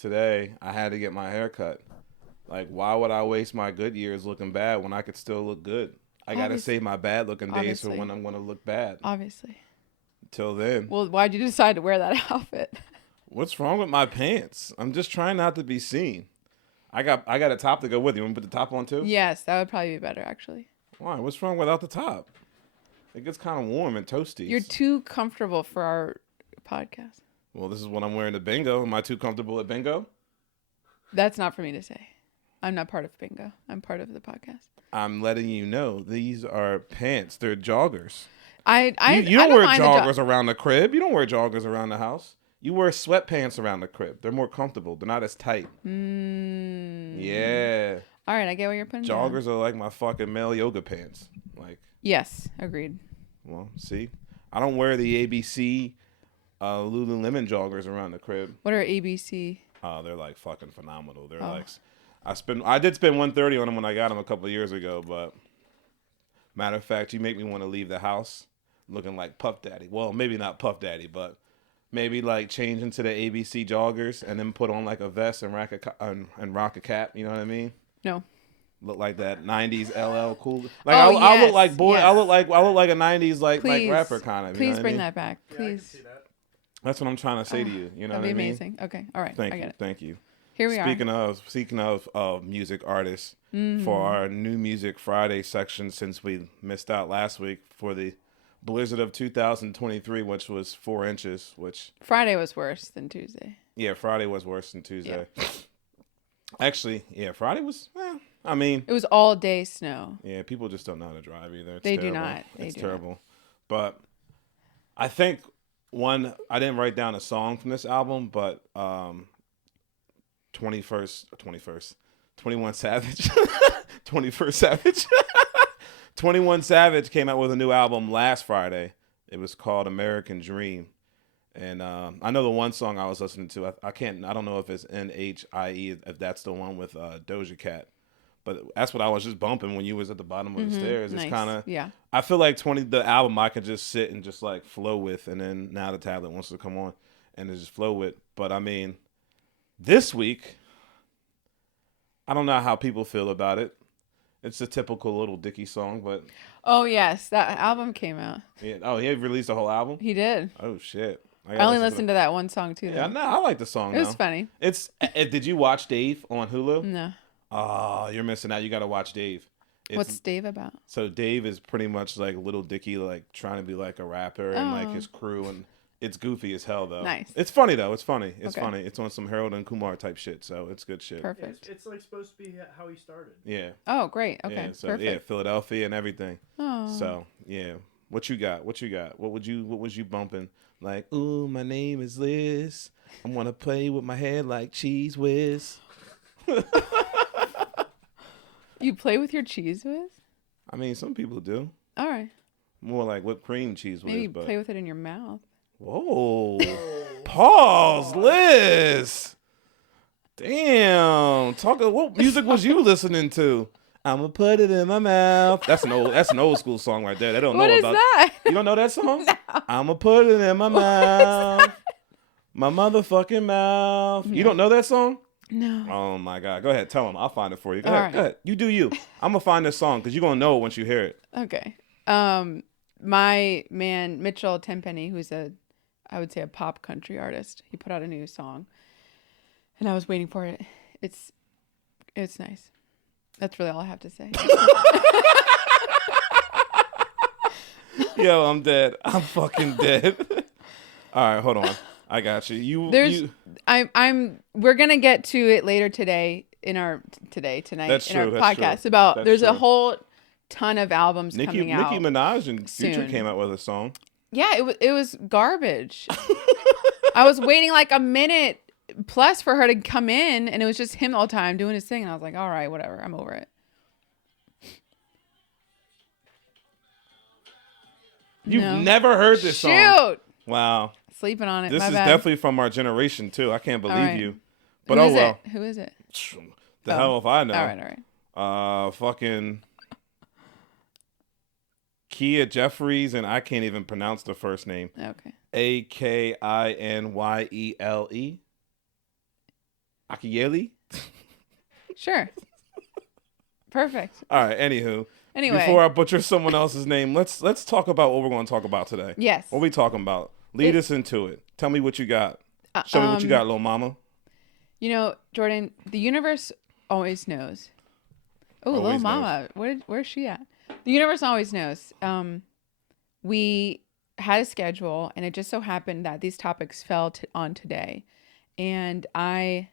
today I had to get my hair cut. Like, why would I waste my good years looking bad when I could still look good? I got to save my bad looking days for when I'm going to look bad. Obviously. Till then. Well, why'd you decide to wear that outfit? What's wrong with my pants? I'm just trying not to be seen. I got a top to go with you. Want to put the top on too? Yes, that would probably be better, actually. Why? What's wrong without the top? It gets kind of warm and toasty. You're too comfortable for our podcast. Well, this is what I'm wearing to bingo. Am I too comfortable at bingo? That's not for me to say. I'm not part of bingo. I'm part of the podcast. I'm letting you know these are pants. They're joggers. You don't wear joggers around the crib. You don't wear joggers around the house. You wear sweatpants around the crib. They're more comfortable. They're not as tight. Yeah. All right, I get what you're putting Joggers down. are like my fucking male yoga pants. Yes, agreed. Well, see, I don't wear the ABC Lululemon joggers around the crib. What are ABC? They're like fucking phenomenal. They're like, I did spend $130 on them when I got them a couple of years ago, but matter of fact, you make me want to leave the house looking like Puff Daddy. Well, maybe not Puff Daddy, but maybe like change into the ABC joggers and then put on like a vest and rock a cap. You know what I mean? No. Look like that '90s LL cool. Like I look like boy. Yes. I look like a '90s like rapper kind of. Please bring that back, please. Yeah, I can see that. That's what I'm trying to say to you. You know what I mean? That'd be amazing. Okay, all right. I get it. Thank you. Here we are. Speaking of music artists, for our New Music Friday section, since we missed out last week for the blizzard of 2023, which was 4 inches. Which Friday was worse than Tuesday. Yeah, Friday was worse than Tuesday. Yeah. Actually, yeah, Friday was. I mean, it was all day snow. Yeah, people just don't know how to drive either. It's they terrible. Do not. It's terrible. But I think I didn't write down a song from this album, but 21 Savage, 21st Savage, 21 Savage came out with a new album last Friday. It was called American Dream. And I know the one song I was listening to. I don't know if it's NHIE, if that's the one with Doja Cat. But that's what I was just bumping when you was at the bottom of the stairs. It's kind of, I feel like the album I could just sit and just like flow with, and then now the tablet wants to come on and just flow with. But I mean, this week, I don't know how people feel about it. It's a typical Little Dicky song, but. Oh yes, that album came out. Yeah. Oh, he released a whole album? He did. Oh shit. I only listened to that one song too. Yeah, no, I like the song. It was funny. Did you watch Dave on Hulu? No. Oh, you're missing out. You got to watch Dave. What's Dave about? So Dave is pretty much like Little Dicky, like trying to be like a rapper and like his crew, and it's goofy as hell though. Nice. It's funny though. It's funny. It's funny. It's on some Harold and Kumar type shit, so it's good shit. Perfect. Yeah, it's like supposed to be how he started. Yeah. Oh, great. Okay. Yeah, so perfect. Philadelphia and everything. Oh. So yeah, what you got? What was you bumping? Like, ooh, my name is Liz. I'm gonna play with my head like Cheese Whiz. You play with your cheese whiz? I mean, some people do. All right. More like whipped cream cheese whiz. Maybe but... play with it in your mouth. Whoa. Pause, Liz. Damn. What music was you listening to? I'ma put it in my mouth. That's an old school song right there. They don't know about that. You don't know that song? No. I'ma put it in my mouth. My motherfucking mouth. No. You don't know that song? No. Oh my God. Go ahead. Tell them. I'll find it for you. Go ahead. You do you. I'm going to find this song because you're going to know it once you hear it. Okay. My man, Mitchell Tenpenny, who's I would say a pop country artist. He put out a new song and I was waiting for it. It's nice. That's really all I have to say. Yo, I'm dead. I'm fucking dead. All right, hold on. I got you. We're gonna get to it later today in our podcast. There's a whole ton of albums coming out. Nicki Minaj and Future came out with a song. Yeah, it was garbage. I was waiting like a minute plus for her to come in, and it was just him all the time doing his thing, and I was like, all right, whatever, I'm over it. You've never heard this song? Shoot! Wow. Sleeping on it. This is definitely from our generation too. I can't believe you. But Who is it? The hell if I know. All right. Fucking Kia Jeffries, and I can't even pronounce the first name. Okay. Akinyele. Machiavelli. Sure. Perfect. All right. Anywho, Anyway. before I butcher someone else's name, let's talk about what we're going to talk about today. Yes. What are we talking about? Lead us into it. Tell me what you got. Show me what you got, little mama. You know, Jordan, the universe always knows. Oh, little Always mama, where's she at? The universe always knows. We had a schedule, and it just so happened that these topics fell on today, and I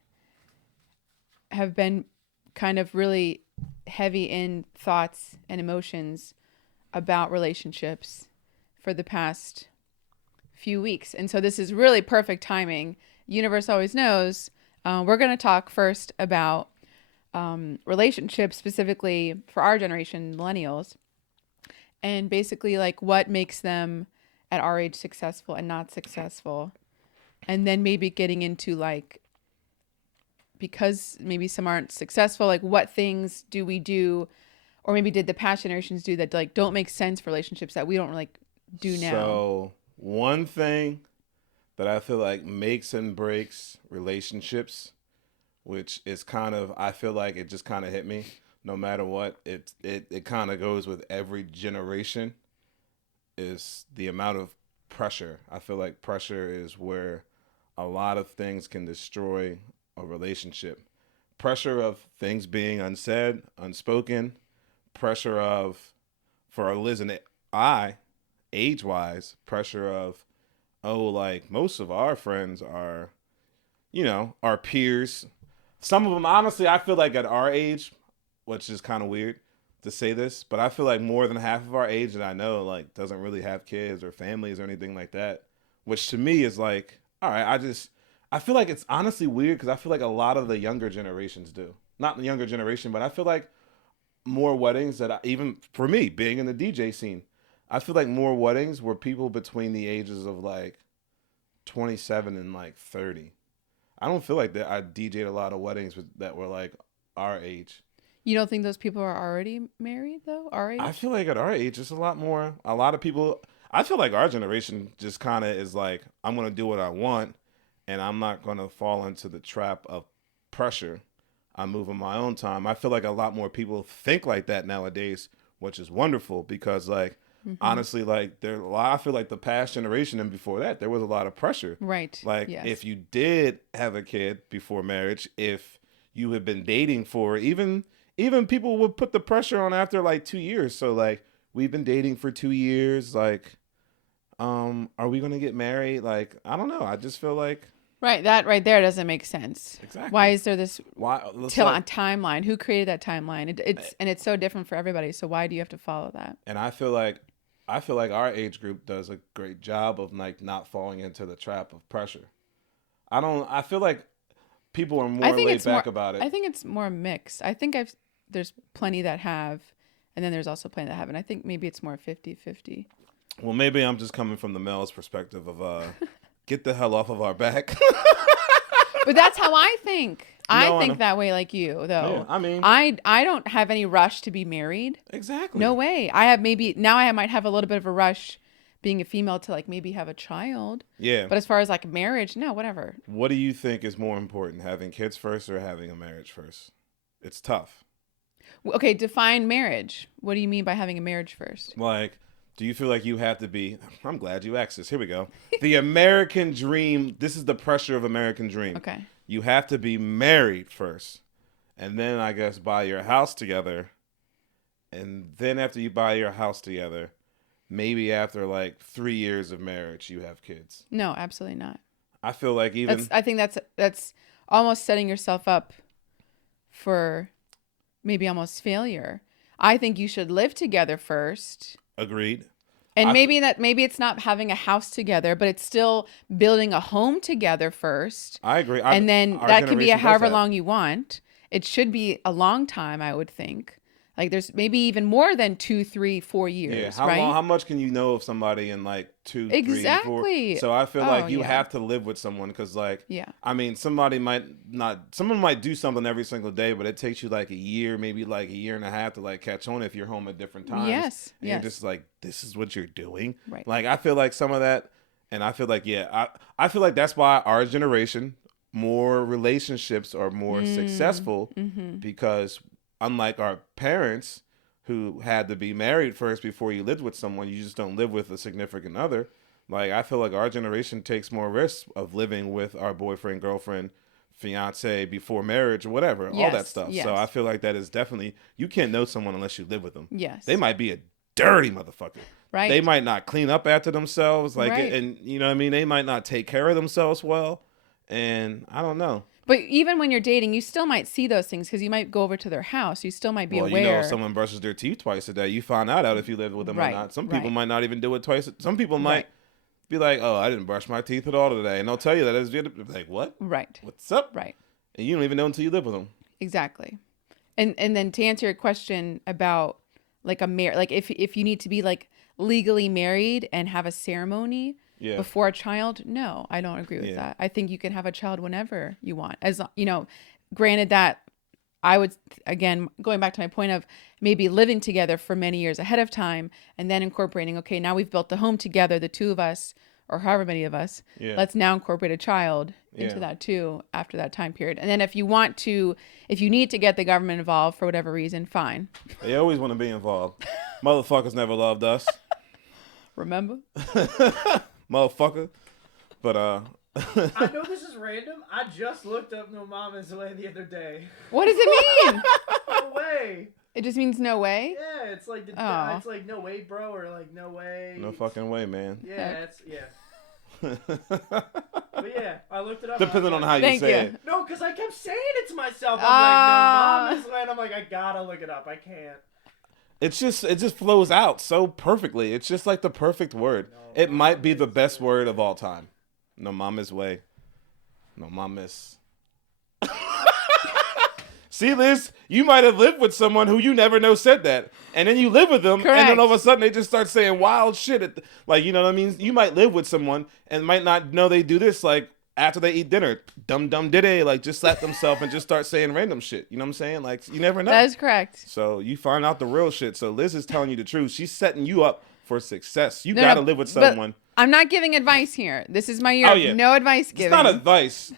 have been kind of really heavy in thoughts and emotions about relationships for the past few weeks, and so this is really perfect timing. Universe always knows. We're going to talk first about relationships, specifically for our generation, millennials, and basically like what makes them at our age successful and not successful, and then maybe getting into like, because maybe some aren't successful, like what things do we do, or maybe did the past generations do that like don't make sense for relationships that we don't like do now. So one thing that I feel like makes and breaks relationships, which is kind of, I feel like it just kind of hit me no matter what, it kind of goes with every generation, is the amount of pressure. I feel like pressure is where a lot of things can destroy a relationship. Pressure of things being unsaid, unspoken, pressure of, for Liz and I, age-wise, pressure of, oh, like most of our friends are, you know, our peers. Some of them, honestly, I feel like at our age, which is kind of weird to say this, but I feel like more than half of our age that I know, like, doesn't really have kids or families or anything like that, which to me is like, all right, I feel like it's honestly weird because I feel like a lot of the younger generations do. Not the younger generation, but I feel like more weddings even for me, being in the DJ scene, I feel like more weddings were people between the ages of like 27 and like 30. I don't feel like that. I DJ'd a lot of weddings that were like our age. You don't think those people are already married though? Our age? I feel like at our age, it's a lot of people. I feel like our generation just kind of is like, I'm going to do what I want, and I'm not going to fall into the trap of pressure. I'm moving my own time. I feel like a lot more people think like that nowadays, which is wonderful because, like, honestly, like, I feel like the past generation and before that, there was a lot of pressure. Right. Like, yes. if you did have a kid before marriage, if you had been dating for even people would put the pressure on after like 2 years. So like, we've been dating for 2 years. Like, are we going to get married? Like, I don't know. I just feel like. Right. That right there doesn't make sense. Exactly. Why is there this a timeline? Who created that timeline? It's so different for everybody. So why do you have to follow that? And I feel like our age group does a great job of like not falling into the trap of pressure. I feel like people are more laid back about it. I think it's more mixed. I think there's plenty that have, and then there's also plenty that haven't. I think maybe it's more 50-50. Well, maybe I'm just coming from the male's perspective of get the hell off of our back. But that's how I think. I think know. that way like you, though. Yeah, I mean, I don't have any rush to be married. Exactly. No way. I might have a little bit of a rush being a female to like maybe have a child. Yeah. But as far as like marriage, no, whatever. What do you think is more important, having kids first or having a marriage first? It's tough. Okay, define marriage. What do you mean by having a marriage first? Like, do you feel like you have to be, I'm glad you asked this. Here we go. The American dream. This is the pressure of American dream. Okay. You have to be married first. And then I guess buy your house together. And then after you buy your house together, maybe after like 3 years of marriage, you have kids. No, absolutely not. I feel like I think that's almost setting yourself up for maybe almost failure. I think you should live together first. Agreed. And maybe it's not having a house together, but it's still building a home together first. I agree. And then that can be however long you want. It should be a long time, I would think. Like there's maybe even more than 2, 3, 4 years. Yeah. Right? How much can you know of somebody in like 2, 3, 4? Exactly. So I feel like you have to live with someone because like, I mean, someone might do something every single day, but it takes you like a year, maybe like a year and a half to like catch on if you're home at different times. Yes. And you're just like, this is what you're doing. Right. Like I feel like some of that, and I feel like, I feel like that's why our generation, more relationships are more successful because unlike our parents who had to be married first before you lived with someone, you just don't live with a significant other. Like, I feel like our generation takes more risks of living with our boyfriend, girlfriend, fiance before marriage or whatever, all that stuff. Yes. So I feel like that is definitely, you can't know someone unless you live with them. Yes. They might be a dirty motherfucker. Right. They might not clean up after themselves. Like, Right. and you know what I mean? They might not take care of themselves well. And I don't know. But even when you're dating, you still might see those things because you might go over to their house. You still might be Well, aware. you know, if someone brushes their teeth twice a day, you find out if you live with them Right, or not. Some people right. might not even do it twice. Some people might Right. be like, oh, I didn't brush my teeth at all today. And they'll tell you that. It's like, what? Right. What's up? Right. And you don't even know until you live with them. Exactly. And then to answer your question about like like if you need to be like legally married and have a ceremony Yeah. before a child, no, I don't agree with Yeah. that. I think you can have a child whenever you want. As you know, granted that I would, again, going back to my point of maybe living together for many years ahead of time and then incorporating, okay, now we've built the home together, the two of us, or however many of us, Yeah. let's now incorporate a child Yeah. into that too after that time period. And then if you need to get the government involved for whatever reason, fine. They always want to be involved. Motherfuckers never loved us. Remember? Motherfucker. But, I know this is random. I just looked up No Mama's Way the other day. What does it mean? No way. It just means no way? Yeah, it's like Aw. it's like no way, bro, or like no way. no fucking way, man. Yeah, it's But yeah, I looked it up. Depending on how you Thank say you. it. No, because I kept saying it to myself. I'm Ah. like, No Mama's Way, and I'm like, I gotta look it up. I can't. It just flows out so perfectly. It's just like the perfect word. No It might be the Mama's best Way. word of all time. No mama's way. No mama's. See, Liz, you might have lived with someone who you never know said that. And then you live with them, and then Correct. all of a sudden they just start saying wild shit. Like, you know what I mean? You might live with someone and might not know they do this, like, after they eat dinner. Dum diddy, like, just slap themselves and just start saying random shit. You know what I'm saying? Like, you never know. That is correct. So you find out the real shit. So Liz is telling you the truth. She's setting you up for success. You No, got to no, live with but someone. I'm not giving advice here. This is my year. Oh, of yeah. No advice It's giving. not advice.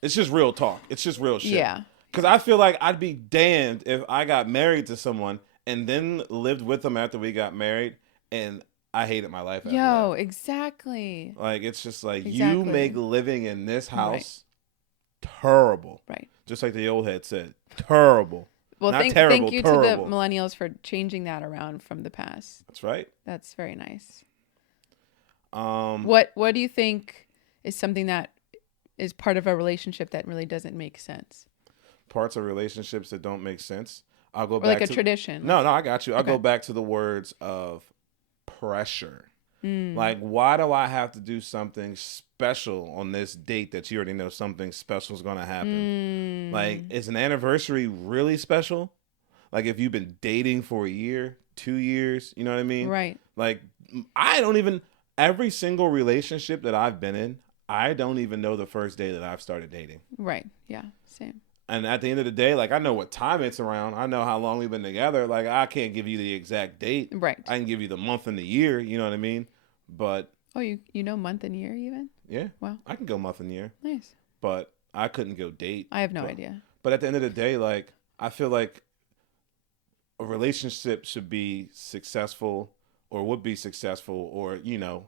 It's just real talk. It's just real shit. Yeah. Because I feel like I'd be damned if I got married to someone and then lived with them after we got married and I hated my life after Yo, that. exactly. Like, it's just like, Exactly. you make living in this house terrible. Right. Just like the old head said. Terrible. Well, Not thank terrible, you terrible. to the millennials for changing that around from the past. That's right. That's very nice. Um, What do you think is something that is part of a relationship that really doesn't make sense? Parts of relationships that don't make sense. I'll go Or back like a to tradition? No, I got you. I'll Okay. go back to the words of pressure. Mm. Like, why do I have to do something special on this date that you already know something special is going to happen? Mm. Like, is an anniversary really special? Like, if you've been dating for a year, 2 years, you know what I mean? Right. Like, every single relationship that I've been in, I don't even know the first day that I've started dating. Right. Yeah. Same. And at the end of the day, like, I know what time it's around. I know how long we've been together. Like, I can't give you the exact date. Right. I can give you the month and the year, you know what I mean? But, Oh, you know month and year even? yeah, Wow. I can go month and year. Nice. But I couldn't go date. I have no But- idea. But at the end of the day, like, I feel like a relationship should be successful or would be successful, or, you know,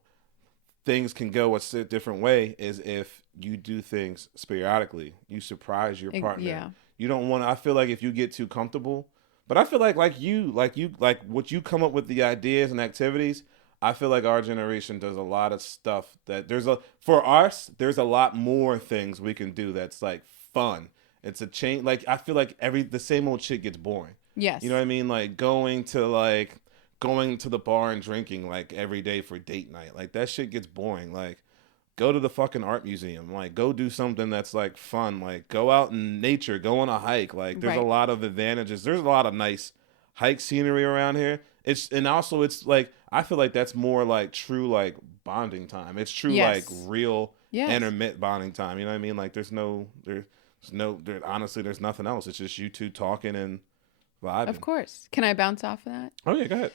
things can go a different way is if you do things periodically. You surprise your partner. Yeah. You don't want to, I feel like if you get too comfortable, but I feel like what you come up with the ideas and activities, I feel like our generation does a lot of stuff that there's a lot more things we can do that's like fun. It's a change. Like, I feel like the same old shit gets boring. Yes. You know what I mean? Like going to the bar and drinking like every day for date night. Like, that shit gets boring. Like, go to the fucking art museum. Like, go do something that's like fun. Like, go out in nature, go on a hike. Like, there's a Right. lot of advantages. There's a lot of nice hike scenery around here. It's like, I feel like that's more like true like bonding time. It's true Yes. like real Yes. intimate bonding time. You know what I mean? Like, honestly, there's nothing else. It's just you two talking and vibing. Of course. Can I bounce off of that? Oh yeah, go ahead.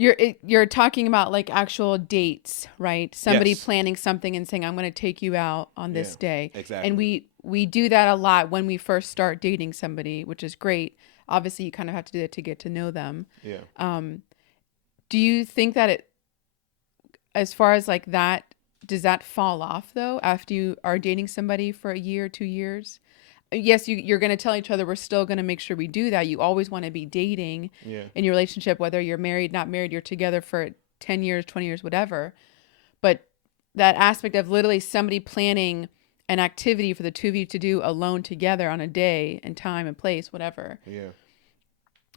You're talking about like actual dates, right? Somebody Yes. planning something and saying, I'm going to take you out on this Yeah, day. exactly. And we do that a lot when we first start dating somebody, which is great. Obviously, you kind of have to do that to get to know them. Yeah. Do you think that as far as like that, does that fall off though after you are dating somebody for a year, 2 years? Yes, you're going to tell each other we're still going to make sure we do that. You always want to be dating Yeah. in your relationship, whether you're married, not married, you're together for 10 years, 20 years, whatever. But that aspect of literally somebody planning an activity for the two of you to do alone together on a day and time and place, whatever. Yeah.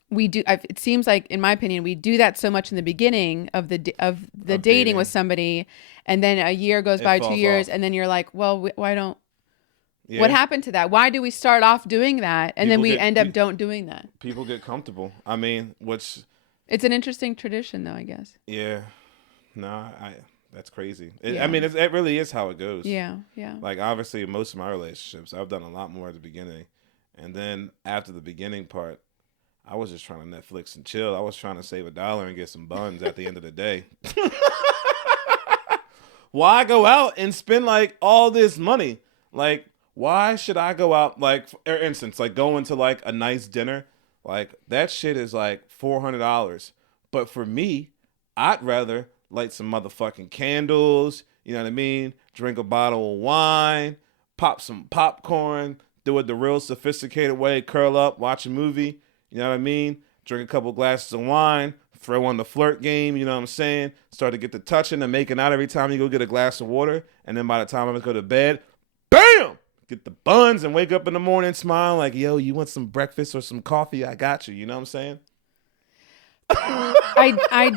We do. It seems like, in my opinion, we do that so much in the beginning of the dating dating. with somebody, and then a year goes It by, 2 falls years, off. and then you're like, well, why don't? Yeah. What happened to that? Why do we start off doing that and then People we get- end up pe- don't doing that? People get comfortable. I mean, which, It's an interesting tradition, though, I guess. yeah, no, that's crazy. Yeah. I mean, it really is how it goes. Yeah, yeah. Like, obviously, most of my relationships, I've done a lot more at the beginning. And then after the beginning part, I was just trying to Netflix and chill. I was trying to save $1 and get some buns at the end of the day. Why go out and spend, like, all this money? Like, why should I go out, like, for instance, like, going to, like, a nice dinner? Like, that shit is, like, $400. But for me, I'd rather light some motherfucking candles, you know what I mean? Drink a bottle of wine, pop some popcorn, do it the real sophisticated way, curl up, watch a movie, you know what I mean? Drink a couple glasses of wine, throw on the flirt game, you know what I'm saying? Start to get the touching and making out every time you go get a glass of water. And then by the time I'm going to go to bed, bam! Get the buns and wake up in the morning smiling like, yo, you want some breakfast or some coffee? I got you. You know what I'm saying? I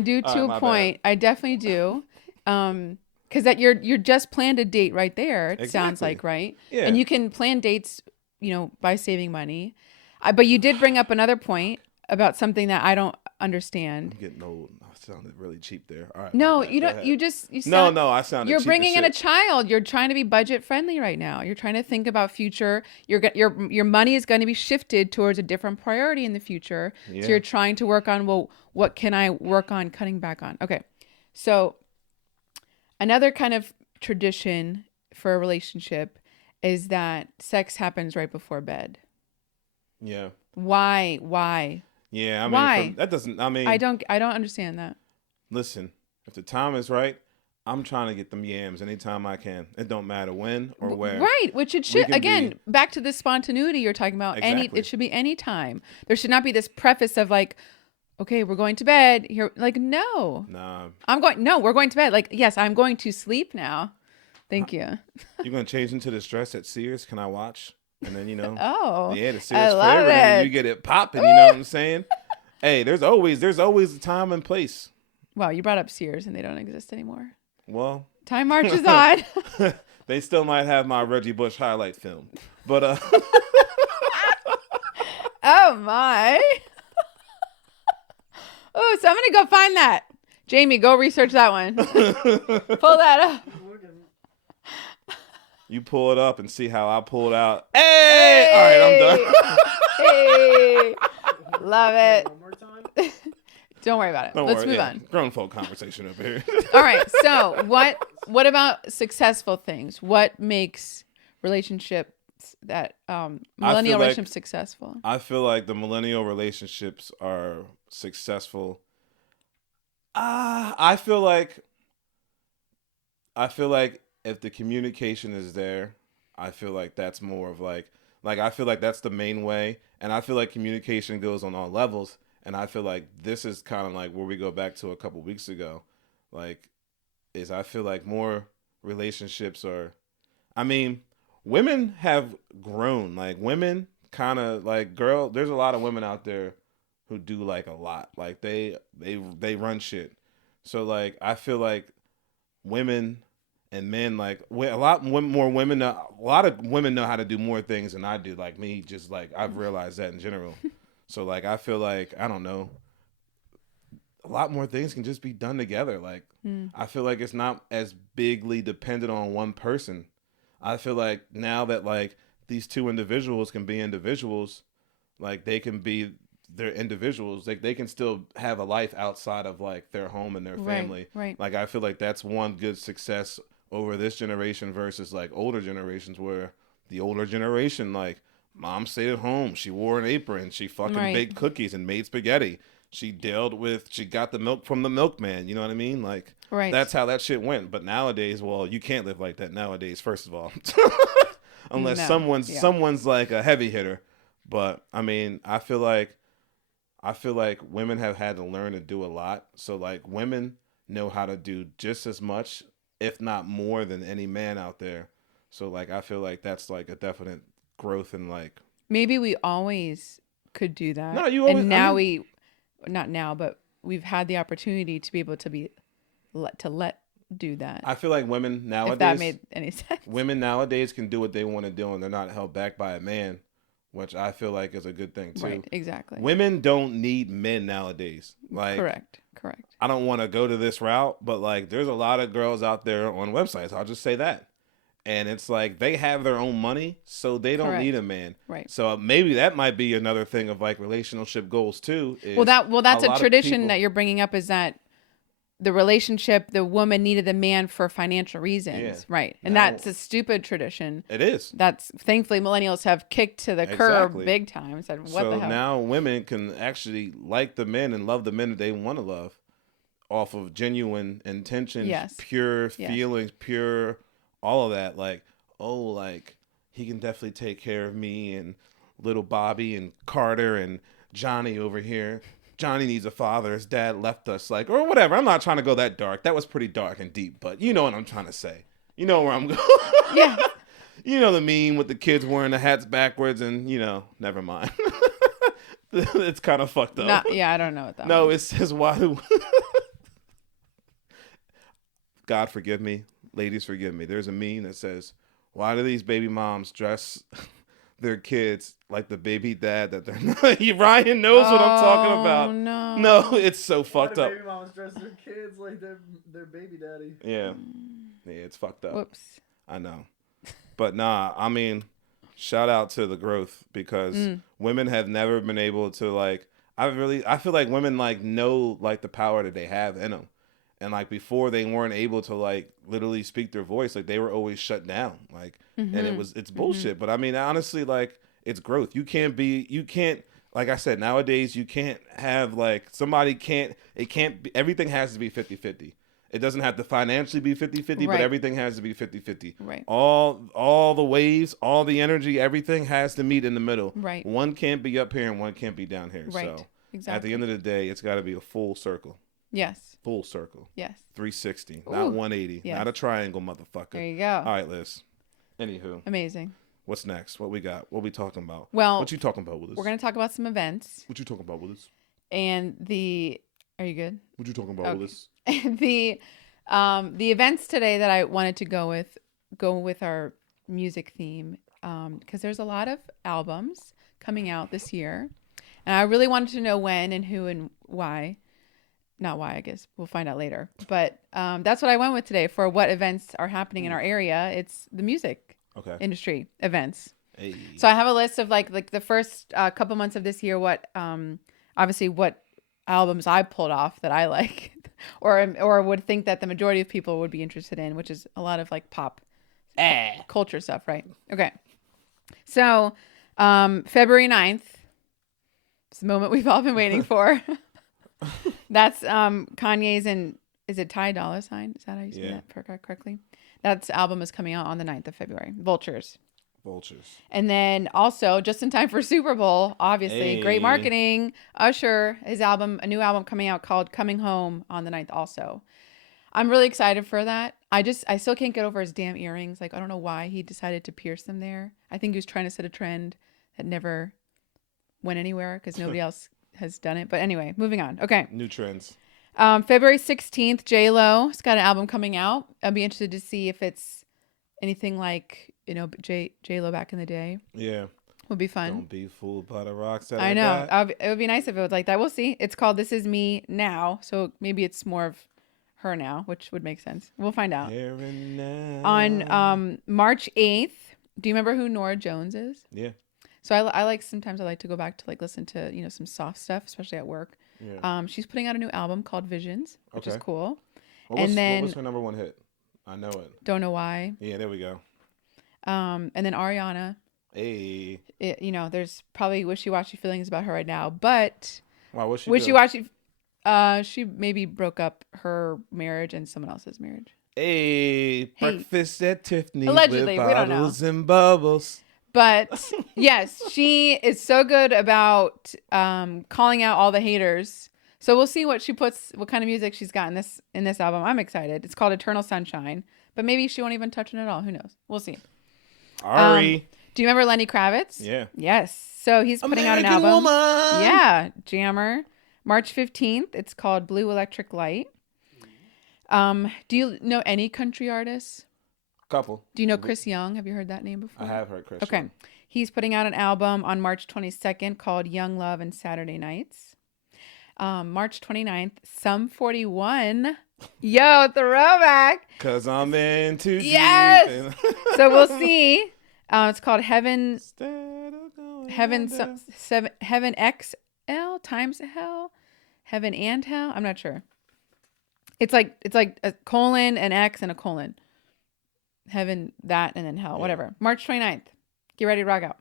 do to my a point. I definitely do. Because that you're just planned a date right there. It sounds Exactly. like, right? Yeah. And you can plan dates, by saving money. But you did bring up another point about something that I don't understand. I'm getting old. I sounded really cheap there. All right. No, my bad. you Go don't. ahead. You No, sound, I sounded You're cheap as bringing in a shit. child. You're trying to be budget friendly right now. You're trying to think about future. Your money is going to be shifted towards a different priority in the future. Yeah. So you're trying to work on, well, what can I work on cutting back on? Okay. So another kind of tradition for a relationship is that sex happens right before bed. Yeah. Why? Yeah. I mean, Why? that doesn't, I mean, I don't understand that. listen, if the time is right, I'm trying to get them yams anytime I can. It don't matter when or where. Right, which it should, can again, be- back to the spontaneity you're talking about. Exactly. It should be any time. There should not be this preface of like, okay, we're going to bed here. Like, no, Nah. we're going to bed. Like, yes, I'm going to sleep now. Thank you. You're going to change into this dress at Sears? Can I watch? And then, Oh, yeah, the I Sears love forever. And then it. you get it popping, you know what I'm saying? Hey, there's always a time and place. Wow, you brought up Sears and they don't exist anymore. Well, Time marches on. they still might have my Reggie Bush highlight film. But Oh my. Oh, so I'm going to go find that. Jamie, go research that one. Pull that up. you pull it up and see how I pull it out. Hey! All right, I'm done. Hey. Love it. One more time. Don't worry about it. Don't Let's worry, move yeah, on. Grown folk conversation over here. All right. So what about successful things? What makes relationships that millennial like- relationships successful? I feel like the millennial relationships are successful. I feel like if the communication is there, I feel like that's more of like I feel like that's the main way, and I feel like communication goes on all levels, and I feel like this is kind of like where we go back to a couple weeks ago, is I feel like more relationships are, I mean, women have grown, like women kind of like there's a lot of women out there who do like a lot, like they run shit, so like I feel like women and men, like a lot more women a lot of women know how to do more things than I do, like me, just like I've realized that in general. So like I feel like, I don't know, a lot more things can just be done together. Like I feel like it's not as bigly dependent on one person. I feel like now that like these two individuals can be individuals, like they can be they're individuals. Like they can still have a life outside of like their home and their family. Right. Like I feel like that's one good success over this generation versus like older generations, where the older generation, like mom stayed at home, she wore an apron, she fucking baked cookies and made spaghetti. She got the milk from the milkman. You know what I mean? Like that's how that shit went. But nowadays, well, you can't live like that nowadays. First of all, unless someone's like a heavy hitter. But I mean, I feel like women have had to learn to do a lot. So like women know how to do just as much, if not more, than any man out there. So like I feel like that's like a definite growth in like. Maybe we always could do that. No, you always. And now not now, but we've had the opportunity to be able to let do that. I feel like women nowadays. If that made any sense. Women nowadays can do what they want to do, and they're not held back by a man, which I feel like is a good thing too. Right, exactly. Women don't need men nowadays. Like correct. I don't want to go to this route, but like there's a lot of girls out there on websites. I'll just say that. And it's like they have their own money, so they don't need a man. Right. So maybe that might be another thing of like relationship goals too. That's a tradition that you're bringing up, is that the relationship, the woman needed the man for financial reasons. Right. And that's a stupid tradition. It is. That's thankfully millennials have kicked to the curb big time. Said, what the hell? So now women can actually like the men and love the men that they want to love off of genuine intentions, pure feelings, pure all of that. Like, oh, like he can definitely take care of me and little Bobby and Carter and Johnny over here. Johnny needs a father. His dad left us, like, or whatever. I'm not trying to go that dark. That was pretty dark and deep, but you know what I'm trying to say. You know where I'm going. Yeah. You know the meme with the kids wearing the hats backwards and, you know, never mind. It's kind of fucked up. I don't know what that No, it says, why do... God forgive me. Ladies, forgive me. There's a meme that says, why do these baby moms dress their kids like the baby dad that they're not? Ryan knows what I'm talking about. No, it's so fucked up. Baby moms dress their kids like their baby daddy. Yeah, it's fucked up. Whoops. I know. But nah, I mean, shout out to the growth, because women have never been able to like, I feel like women like know like the power that they have in them. And like before, they weren't able to like literally speak their voice. Like they were always shut down. Like, and it's bullshit. But I mean, honestly, like it's growth. You can't, like I said, nowadays you can't have like everything has to be 50-50. It doesn't have to financially be 50-50, but everything has to be 50-50. Right. All the waves, all the energy, everything has to meet in the middle. Right. One can't be up here and one can't be down here. Right. So exactly. At the end of the day, it's got to be a full circle. Yes. Full circle. Yes. 360, Ooh. not 180. Yes. Not a triangle, motherfucker. There you go. All right, Liz. Anywho. Amazing. What's next? What we got? What we talking about? Well, what you talking about with us? We're going to talk about some events. What you talking about with us? And are you good? What you talking about with us? The events today that I wanted to go with our music theme, because there's a lot of albums coming out this year, and I really wanted to know when and who and why. Not why, I guess we'll find out later. But that's what I went with today for what events are happening in our area. It's the music industry events. Hey. So I have a list of like the first couple months of this year. What obviously what albums I pulled off that I like, or would think that the majority of people would be interested in, which is a lot of like pop culture stuff, right? Okay. So February 9th, it's the moment we've all been waiting for. That's Kanye's and is it Ty Dolla $ign? Is that how you say that correctly? That album is coming out on the 9th of February. Vultures. And then also just in time for Super Bowl, obviously, great marketing. Usher, a new album coming out called Coming Home on the 9th also. I'm really excited for that. I still can't get over his damn earrings. Like, I don't know why he decided to pierce them there. I think he was trying to set a trend that never went anywhere because nobody else has done it. But anyway, moving on. Okay. New trends. February 16th, J-Lo's got an album coming out. I'll be interested to see if it's anything like, J-Lo back in the day. Yeah. Would be fun. Don't be fooled by the rocks that I know. It would be nice if it was like that. We'll see. It's called This Is Me Now. So maybe it's more of her now, which would make sense. We'll find out. Here and now. On March 8th, do you remember who Norah Jones is? Yeah. So I like sometimes I like to go back to like listen to some soft stuff, especially at work. Yeah. She's putting out a new album called Visions, which is Okay. cool. What and then was her number one hit? I know it. Don't Know Why. Yeah, there we go. And then Ariana. Hey. There's probably wishy-washy feelings about her right now, but Wow, what's she wishy-washy. She maybe broke up her marriage and someone else's marriage. Hey, breakfast at Tiffany's Allegedly, with we don't know. bottles and bubbles. But yes, she is so good about calling out all the haters. So we'll see what kind of music she's got in this album. I'm excited. It's called Eternal Sunshine, but maybe she won't even touch it at all. Who knows? We'll see. Ari. Do you remember Lenny Kravitz? Yeah. Yes. So he's putting out an album. Woman. Yeah, jammer. March 15th. It's called Blue Electric Light. Do you know any country artists? Couple. Do you know Chris Young? Have you heard that name before? I have heard Chris. Okay. Young. He's putting out an album on March 22nd called Young Love and Saturday Nights. March 29th, Sum 41. Yo, throwback. Cause I'm in too deep. Yes. So we'll see. It's called Heaven Heaven XL times Hell. Heaven and Hell. I'm not sure. It's like a colon, an X, and a colon. Heaven, that, and then hell, Yeah. whatever. March 29th. Get ready to rock out.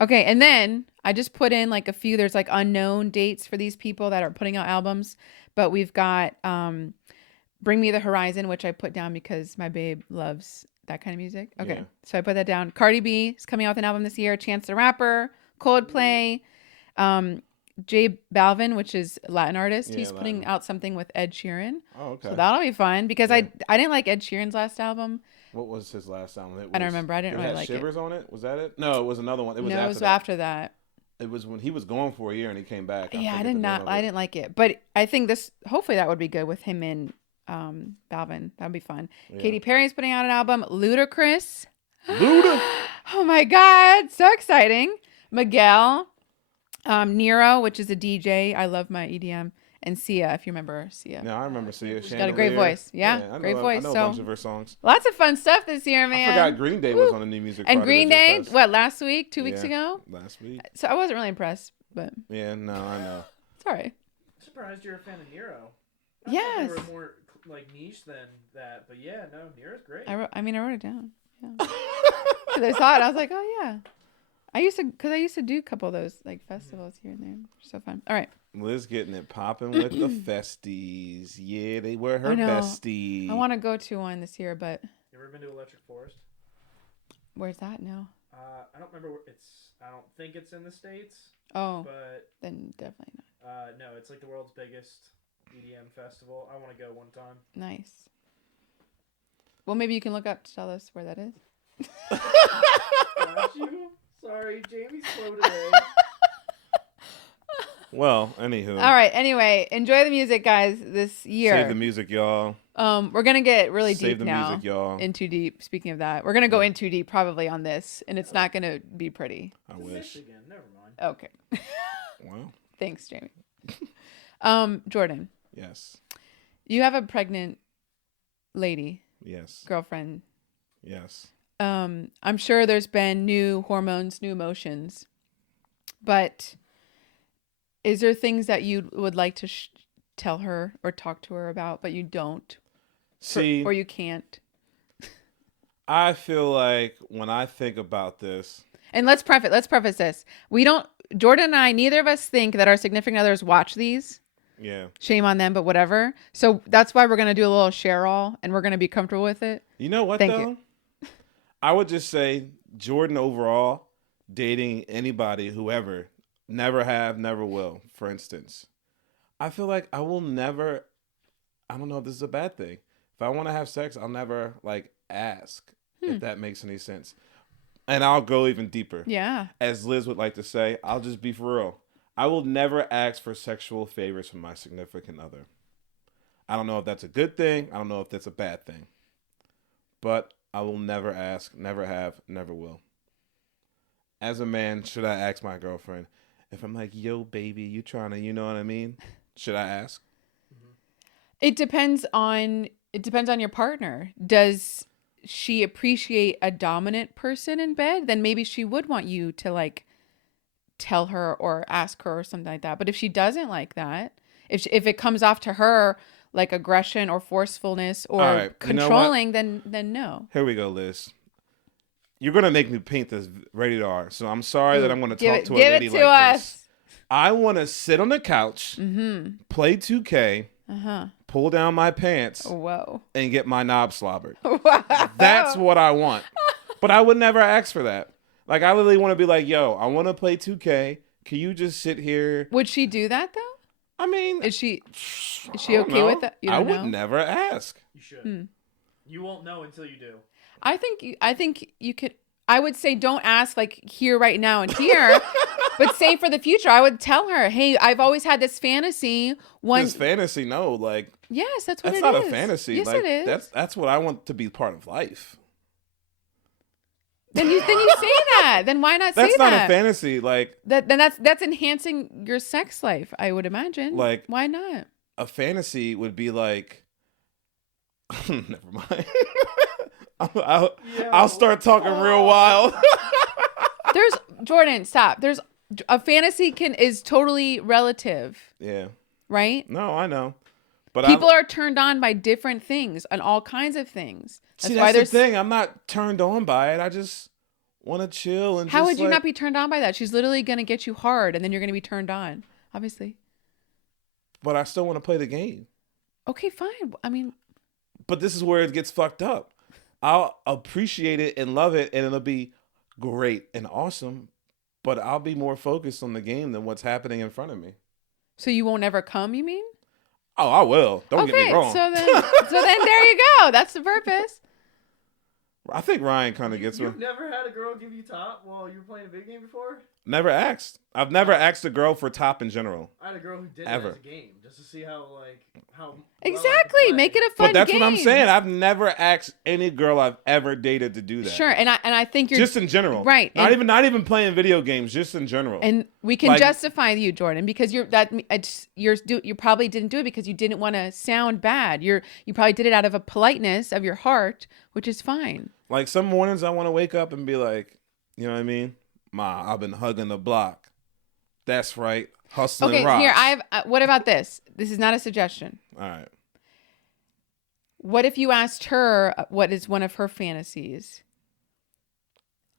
Okay, and then I just put in like a few. There's like unknown dates for these people that are putting out albums, but we've got Bring Me the Horizon, which I put down because my babe loves that kind of music. Okay, Yeah. so I put that down. Cardi B is coming out with an album this year. Chance the Rapper, Coldplay, J Balvin, which is a Latin artist. Yeah, He's putting Latin. out something with Ed Sheeran. Oh, okay. So that'll be fun because Yeah. I didn't like Ed Sheeran's last album. What was his last album? I don't remember. I didn't really like it. Shivers on it. Was that it? No, it was another one. It was No, after it was that. after that. It was when he was gone for a year and he came back. Yeah, I forget did the name not. of I it. didn't like it, but I think hopefully that would be good with him and Balvin. That'd be fun. Yeah. Katy Perry's putting out an album. Ludacris. Luda. Oh my God, so exciting. Miguel, Nero, which is a DJ. I love my EDM, and Sia, if you remember Sia. No, I remember Sia. She's got a great voice. Yeah, great voice. I know So- a bunch of her songs. Lots of fun stuff this year, man. I forgot Green Day was Woo. on the new music. And Friday Green that Day, just passed. what, last week, 2 weeks Yeah. ago? Last week. So I wasn't really impressed, but Yeah, no, I know. sorry. I'm surprised you're a fan of Nero. I Yes. thought they were more like niche than that, but yeah, no, Nero's great. I wrote it down. Yeah. 'Cause I saw it. I was like, oh yeah. I used to do a couple of those like festivals here and there. So fun. All right. Liz getting it popping with the festies. Yeah, they were her I know. bestie. I want to go to one this year, but You ever been to Electric Forest? where's that now? I don't remember. I don't think it's in the States, Oh, but then definitely not. no, it's like the world's biggest EDM festival. I want to go one time. Nice. Well, maybe you can look up to tell us where that is. Got you. Sorry, Jamie's slow today. Well, anywho. All right. Anyway, enjoy the music, guys, this year. Save the music, y'all. We're gonna get really Save deep the now. music, y'all. In too deep. Speaking of that, we're gonna go in too deep probably on this, and it's not gonna be pretty. I It's wish. Michigan. Never mind. Okay. Wow. Thanks, Jamie. Jordan, Yes. you have a pregnant lady, Yes. girlfriend. Yes. I'm sure there's been new hormones, new emotions, but is there things that you would like to tell her or talk to her about, but you don't, See, or you can't? I feel like when I think about this, And let's preface this. Jordan and I, neither of us think that our significant others watch these. yeah. Shame on them, but whatever. So that's why we're going to do a little share all, and we're going to be comfortable with it. You know what, Thank though? you. I would just say Jordan overall, dating anybody, whoever, never have, never will, for instance. I feel like I will never, I don't know if this is a bad thing. If I want to have sex, I'll never, ask, if that makes any sense. And I'll go even deeper. Yeah. As Liz would like to say, I'll just be for real. I will never ask for sexual favors from my significant other. I don't know if that's a good thing. I don't know if that's a bad thing. But I will never ask, never have, never will. As a man, should I ask my girlfriend? If I'm like, yo, baby, you trying to, you know what I mean? Should I ask? It depends on your partner. Does she appreciate a dominant person in bed? Then maybe she would want you to tell her or ask her or something like that. But if she doesn't like that, if it comes off to her like aggression or forcefulness or All right, you know what? controlling, then no. Here we go, Liz. You're gonna make me paint this rated R, so I'm sorry that I'm gonna talk to a lady like this. I want to sit on the couch, play 2K, pull down my pants, Whoa. and get my knob slobbered. Wow. That's what I want. But I would never ask for that. Like, I literally want to be like, yo, I want to play 2K. Can you just sit here? Would she do that though? I mean, Is she I don't okay know. with that? You I don't would know? never ask. You should. You won't know until you do. I think you could. I would say don't ask like here, right now, and here, but say for the future. I would tell her, hey, I've always had this fantasy. This fantasy, no, like Yes, that's what that's it not is. a fantasy. Yes, like, it is. That's what I want to be part of life. Then you say that. Then why not say that? That's not a fantasy. Like Then that's enhancing your sex life. I would imagine. Like- why not? a fantasy would be like. Never mind. I'll start talking real wild. There's Jordan. Stop. There's a fantasy is totally relative, Yeah. right? No, I know. But People are turned on by different things and all kinds of things. That's the thing. I'm not turned on by it. I just want to chill and. How just would you like, not be turned on by that? She's literally going to get you hard, and then you're going to be turned on. Obviously. But I still want to play the game. Okay, fine. I mean, But this is where it gets fucked up. I'll appreciate it and love it, and it'll be great and awesome. But I'll be more focused on the game than what's happening in front of me. so you won't ever come, you mean? Oh, I will. Don't get me wrong. So then there you go. That's the purpose. I think Ryan kind of gets me. You've never had a girl give you top while you were playing a video game before? Never asked. I've never asked a girl for top in general. I had a girl who did Ever. it as a game, just to see how well Exactly. Make it a fun game. But that's what I'm saying. I've never asked any girl I've ever dated to do that. Sure, and I think you're Just in general. right. Not even playing video games, just in general. And we can Like- justify you, Jordan, because you probably didn't do it because you didn't want to sound bad. You probably did it out of a politeness of your heart, which is fine. Like some mornings I want to wake up and be like, you know what I mean? Ma, I've been hugging the block. That's right. Hustling Okay, rocks. here I have. What about this? This is not a suggestion. All right. What if you asked her what is one of her fantasies,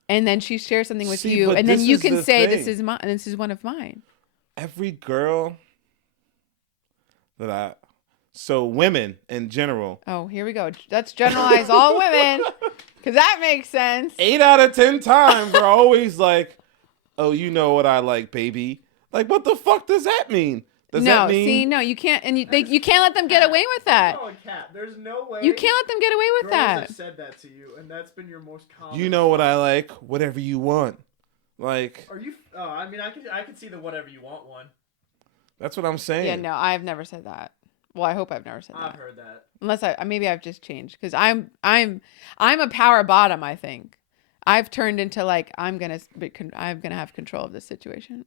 and then she shares something with See, you, but and then this you is can the say thing. this is mine. This is one of mine. Every girl so women in general, Oh, here we go. Let's generalize all women, because that makes sense. 8 out of 10 times are always like, oh, you know what I like, baby. Like, what the fuck does that mean? Does that mean? you can't, and you can't let them get away with that. Oh, cat. There's no way. You can't let them get away with girls that. have said that to you, and that's been your most common. You know what I like? Whatever you want. Like, Are you? Oh, I mean, I can see the whatever you want one. that's what I'm saying. Yeah, no, I've never said that. Well, I hope I've never said I've that. heard that. Unless maybe I've just changed, because I'm a power bottom. I think I've turned into like I'm gonna have control of this situation.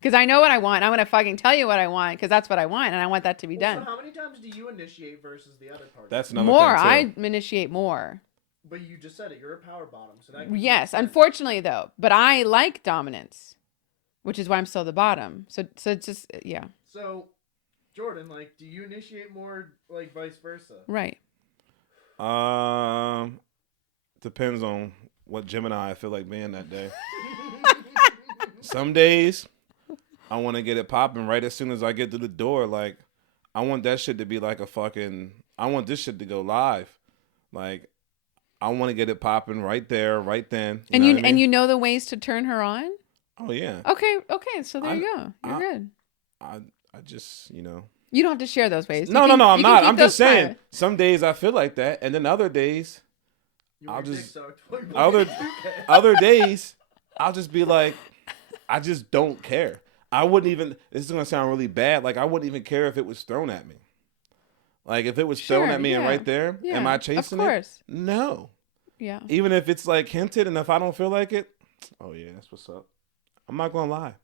Because I know what I want. I'm going to fucking tell you what I want because that's what I want. And I want that to be done. So how many times do you initiate versus the other party? That's another More. thing, too. I initiate more. But you just said it. You're a power bottom. So that Yes. Unfortunately, though. But I like dominance, which is why I'm still the bottom. So it's just, yeah. So, Jordan, like, do you initiate more, like, vice versa? Right. Depends on what Gemini I feel like being that day. Some days I want to get it popping right as soon as I get through the door. Like, I want that shit to be like I want this shit to go live. Like, I want to get it popping right there, right then. And know what I mean? you know the ways to turn her on? Oh yeah. Okay. So there you go. You're good. I just, You don't have to share those ways. No, I'm not. I'm just saying. Private. Some days I feel like that, and then other days, You I'll want your just- dick sucked while you're playing 2K. other days, I'll just be like, I just don't care. I wouldn't even. This is gonna sound really bad. Like I wouldn't even care if it was thrown at me. Like if it was thrown Sure, at me and yeah. right there, Yeah, am I of chasing course. it? No. Yeah. Even if it's like hinted, and if I don't feel like it, oh yeah, that's what's up. I'm not gonna lie.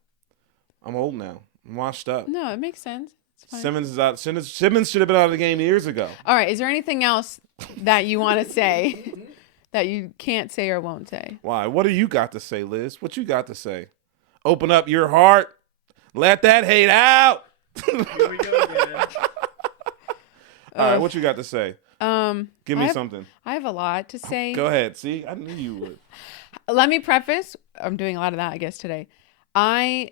I'm old now. I'm washed up. No, it makes sense. It's fine. Simmons is out. Simmons should have been out of the game years ago. All right. Is there anything else that you want to say that you can't say or won't say? Why? What do you got to say, Liz? What you got to say? Open up your heart. Let that hate out. Here we go again. All right, what you got to say? Give me something. I have a lot to say. Go ahead. See, I knew you would. Let me preface. I'm doing a lot of that, I guess, today. I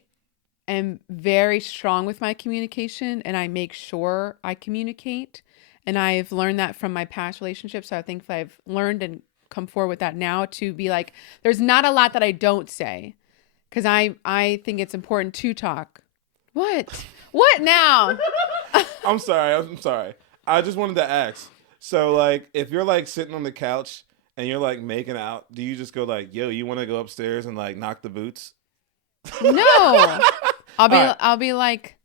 am very strong with my communication, and I make sure I communicate. And I've learned that from my past relationships. So I think I've learned and come forward with that now to be like, there's not a lot that I don't say, because I think it's important to talk. What? What now? I'm sorry. I just wanted to ask. So, like, if you're, like, sitting on the couch and you're, like, making out, do you just go, like, yo, you want to go upstairs and, like, knock the boots? No. right. I'll be like,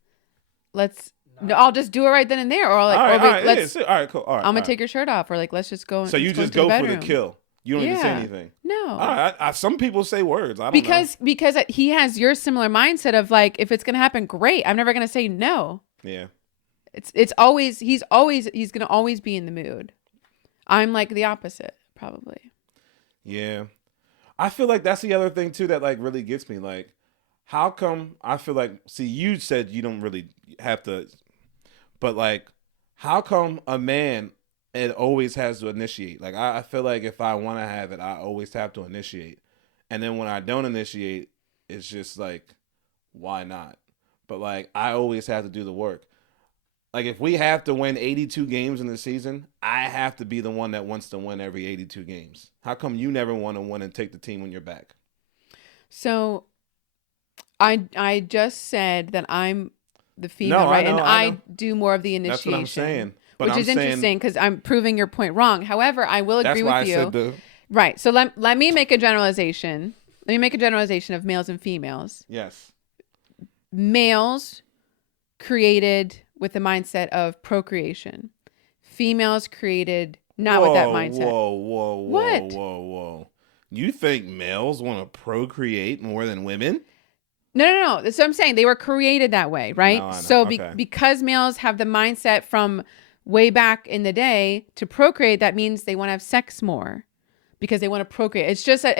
no, I'll just do it right then and there. Or like, All right, cool. All right, I'm going to take your shirt off. Or like, let's just go. So you just go for the kill. You don't even say anything. No. All right. Some people say words. I don't because know. Because he has your similar mindset of like, if it's going to happen, great. I'm never going to say no. Yeah. It's always, he's going to always be in the mood. I'm like the opposite, probably. Yeah. I feel like that's the other thing too that like really gets me. Like, how come I feel like, see, you said you don't really have to, but like, how come a man, it always has to initiate? Like, I feel like if I want to have it, I always have to initiate. And then when I don't initiate, it's just like, why not? But like, I always have to do the work. Like, if we have to win 82 games in the season, I have to be the one that wants to win every 82 games. How come you never want to win and take the team on your back? So, I just said that I'm the female, right? And I do more of the initiation. That's what I'm saying. But which is interesting because I'm proving your point wrong. However, I will agree with you. That's why I said right. So let me make a generalization. Let me make a generalization of males and females. Yes. Males created with the mindset of procreation. Females created not with that mindset. Whoa. You think males want to procreate more than women? No. That's what I'm saying. They were created that way, right? No, so okay. Because males have the mindset from way back in the day to procreate, that means they want to have sex more because they want to procreate. It's just a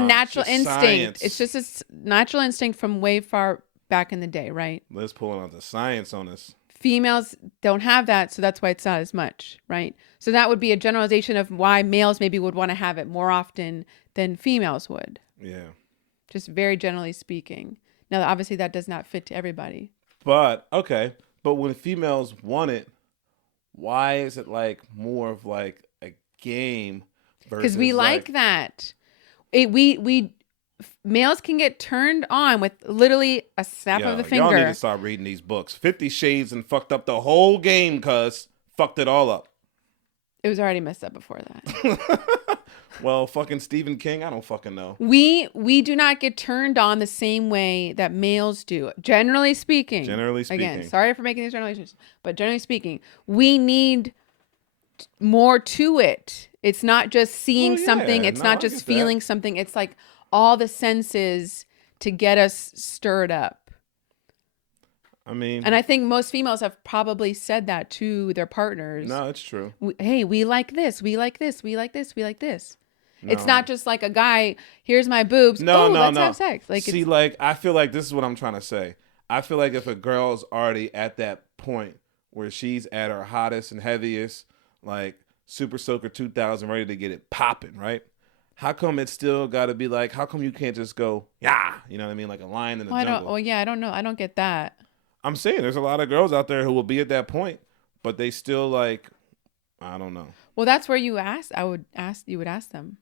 natural instinct. Science. It's just a natural instinct from way far back in the day, right? Let's pull out the science on this. Females don't have that, so that's why it's not as much, right? So that would be a generalization of why males maybe would want to have it more often than females would. Yeah. Just very generally speaking. Now, obviously, that does not fit to everybody. But, okay. But when females want it, why is it like more of like a game versus because we like that. We males can get turned on with literally a snap of the finger. Y'all need to start reading these books. 50 Shades and fucked up the whole game, cuz fucked it all up. It was already messed up before that. Well, fucking Stephen King, I don't fucking know. We do not get turned on the same way that males do. Generally speaking. Again, sorry for making these generalizations, but generally speaking, we need more to it. It's not just seeing something. It's not just feeling something. It's like all the senses to get us stirred up. I mean, and I think most females have probably said that to their partners. No, it's true. Hey, we like this. We like this. We like this. We like this. No. It's not just like a guy, here's my boobs. No, let's have sex. Like, see, like, I feel like this is what I'm trying to say. I feel like if a girl's already at that point where she's at her hottest and heaviest, like Super Soaker 2000, ready to get it popping, right? How come it's still got to be like, how come you can't just go, yeah, you know what I mean? Like a lion in the jungle. I don't know. I don't get that. I'm saying there's a lot of girls out there who will be at that point, but they still like, I don't know. Well, that's where you would ask them.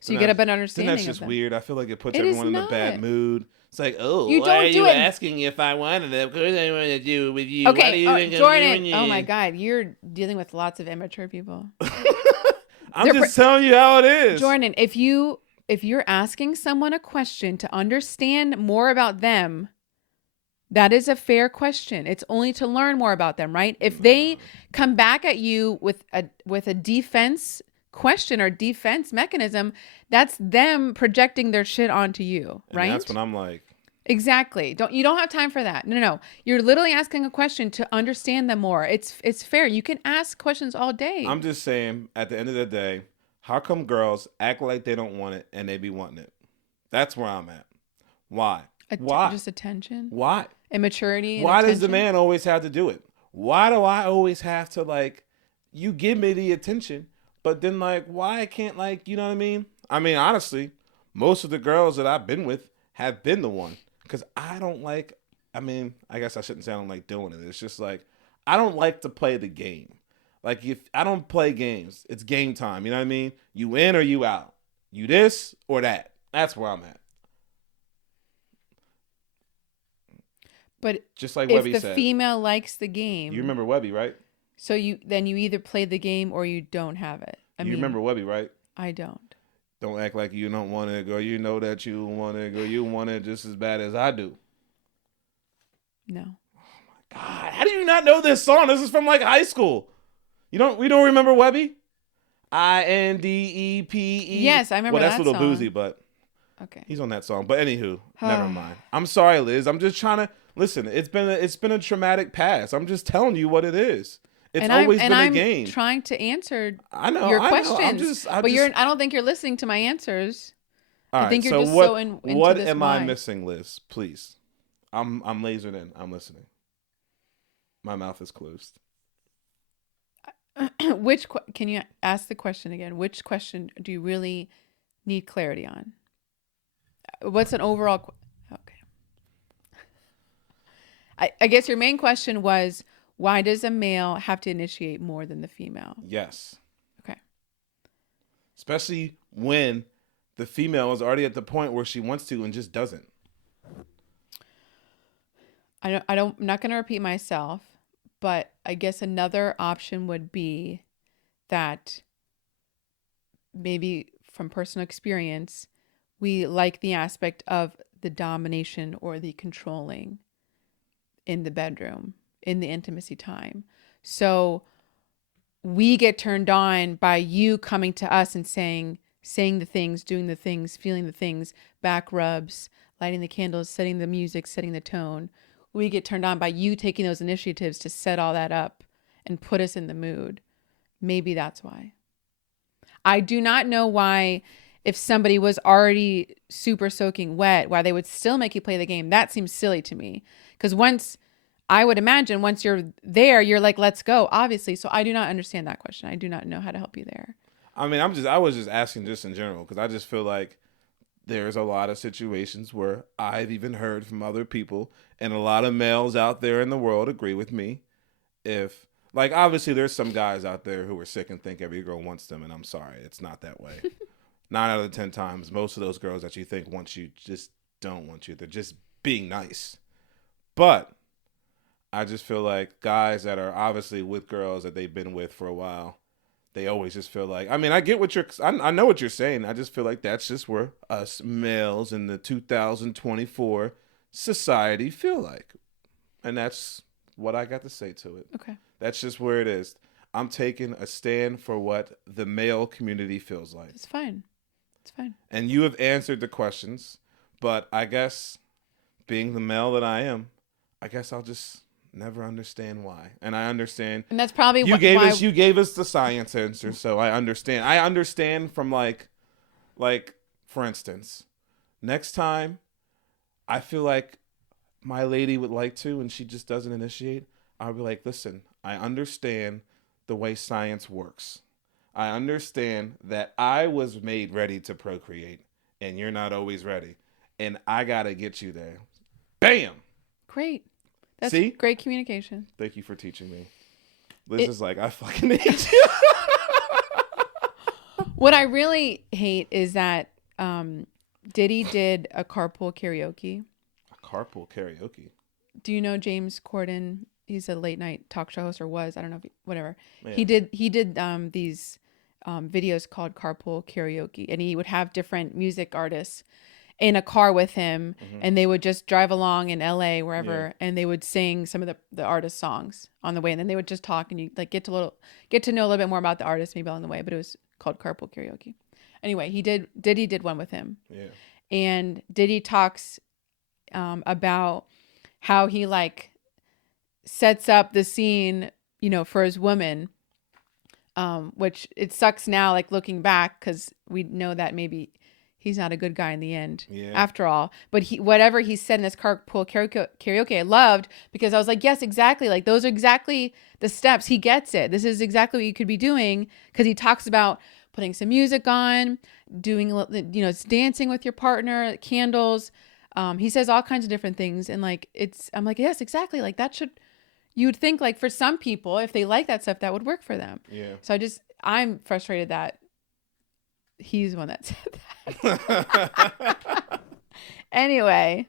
So you get a better understanding. Then that's just weird. I feel like it puts everyone in a bad mood. It's like, oh, why are you asking if I wanted it? Of course I want to do it with you. Okay, why do you think Jordan. I'm doing it? Oh my God, you're dealing with lots of immature people. I'm just telling you how it is. Jordan, if you're asking someone a question to understand more about them, that is a fair question. It's only to learn more about them, right? If they come back at you with a defense question or defense mechanism, that's them projecting their shit onto you, right? And that's when I'm like, exactly. You don't have time for that. No. You're literally asking a question to understand them more. It's fair. You can ask questions all day. I'm just saying, at the end of the day, how come girls act like they don't want it and they be wanting it? That's where I'm at. Why? Why? Just attention, Why? immaturity. And Why does the attention? man always have to do it? Why do I always have to, like, you give me the attention, but then, like, why can't, like, you know what I mean? I mean, honestly, most of the girls that I've been with have been the one. Because I don't like, I mean, I guess I shouldn't say I don't like doing it. It's just like, I don't like to play the game. Like, if I don't play games, it's game time. You know what I mean? You in or you out. You this or that. That's where I'm at. But Just like if Webby the said. female likes the game, You remember Webby, right? so you either play the game or you don't have it. You remember Webby, right? I don't. Don't act like you don't want it, girl. You know that you want it, girl. You want it just as bad as I do. No. God, how do you not know this song? This is from like high school. We don't remember Webby? INDEPE. Yes, I remember Well, that's that Little song. Boozy, but Okay. he's on that song. But anywho, never mind. I'm sorry, Liz. I'm just trying to listen. It's been a traumatic past. I'm just telling you what it is. It's always been a game. I'm trying to answer I know your I know. questions, but I don't think you're listening to my answers. All right, I think you're so just what, so into what this am why. I missing, Liz? Please. I'm lasered in. I'm listening. My mouth is closed. Can you ask the question again? Which question do you really need clarity on? What's an overall? Okay. I guess your main question was, why does a male have to initiate more than the female? Yes. Okay. Especially when the female is already at the point where she wants to and just doesn't. I'm not going to repeat myself, but I guess another option would be that maybe from personal experience, we like the aspect of the domination or the controlling in the bedroom, in the intimacy time. So we get turned on by you coming to us and saying the things, doing the things, feeling the things, back rubs, lighting the candles, setting the music, setting the tone. We get turned on by you taking those initiatives to set all that up and put us in the mood. Maybe that's why. I do not know why, if somebody was already super soaking wet, why they would still make you play the game. That seems silly to me. Because I would imagine once you're there, you're like, let's go, obviously. So I do not understand that question. I do not know how to help you there. I mean, I was just asking just in general because I just feel like there's a lot of situations where I've even heard from other people, and a lot of males out there in the world agree with me. If, like, obviously there's some guys out there who are sick and think every girl wants them, and I'm sorry, it's not that way. 9 out of 10 times, most of those girls that you think want you just don't want you. They're just being nice. But I just feel like guys that are obviously with girls that they've been with for a while, they always just feel like, I mean, I get what I know what you're saying. I just feel like that's just where us males in the 2024 society feel like. And that's what I got to say to it. Okay. That's just where it is. I'm taking a stand for what the male community feels like. It's fine. It's fine. And you have answered the questions, but I guess being the male that I am, I guess I'll just never understand why. And I understand. And that's probably you gave us the science answer, so I understand. I understand from like for instance, next time I feel like my lady would like to and she just doesn't initiate, I'll be like, listen, I understand the way science works. I understand that I was made ready to procreate and you're not always ready. And I got to get you there. Bam! Great. That's See? Great communication. Thank you for teaching me. Liz is like, I fucking hate you. What I really hate is that Diddy did a carpool karaoke. A carpool karaoke? Do you know James Corden? He's a late night talk show host, or was. I don't know if whatever. Yeah. He did these videos called carpool karaoke, and he would have different music artists in a car with him, and they would just drive along in LA, wherever, and they would sing some of the artist songs on the way, and then they would just talk, and you like get to know a little bit more about the artist maybe along the way. But it was called carpool karaoke. Anyway, Diddy did one with him, and Diddy talks about how he like sets up the scene, for his woman, which it sucks now, like looking back, because we know that maybe he's not a good guy in the end Yeah. after all. But whatever he said in this carpool karaoke, I loved, because I was like, yes, exactly. Like, those are exactly the steps. He gets it. This is exactly what you could be doing, because he talks about putting some music on, doing, it's dancing with your partner, candles. He says all kinds of different things. And like, I'm like, yes, exactly. Like, you would think, like, for some people, if they like that stuff, that would work for them. Yeah. So I'm frustrated that he's the one that said that. Anyway,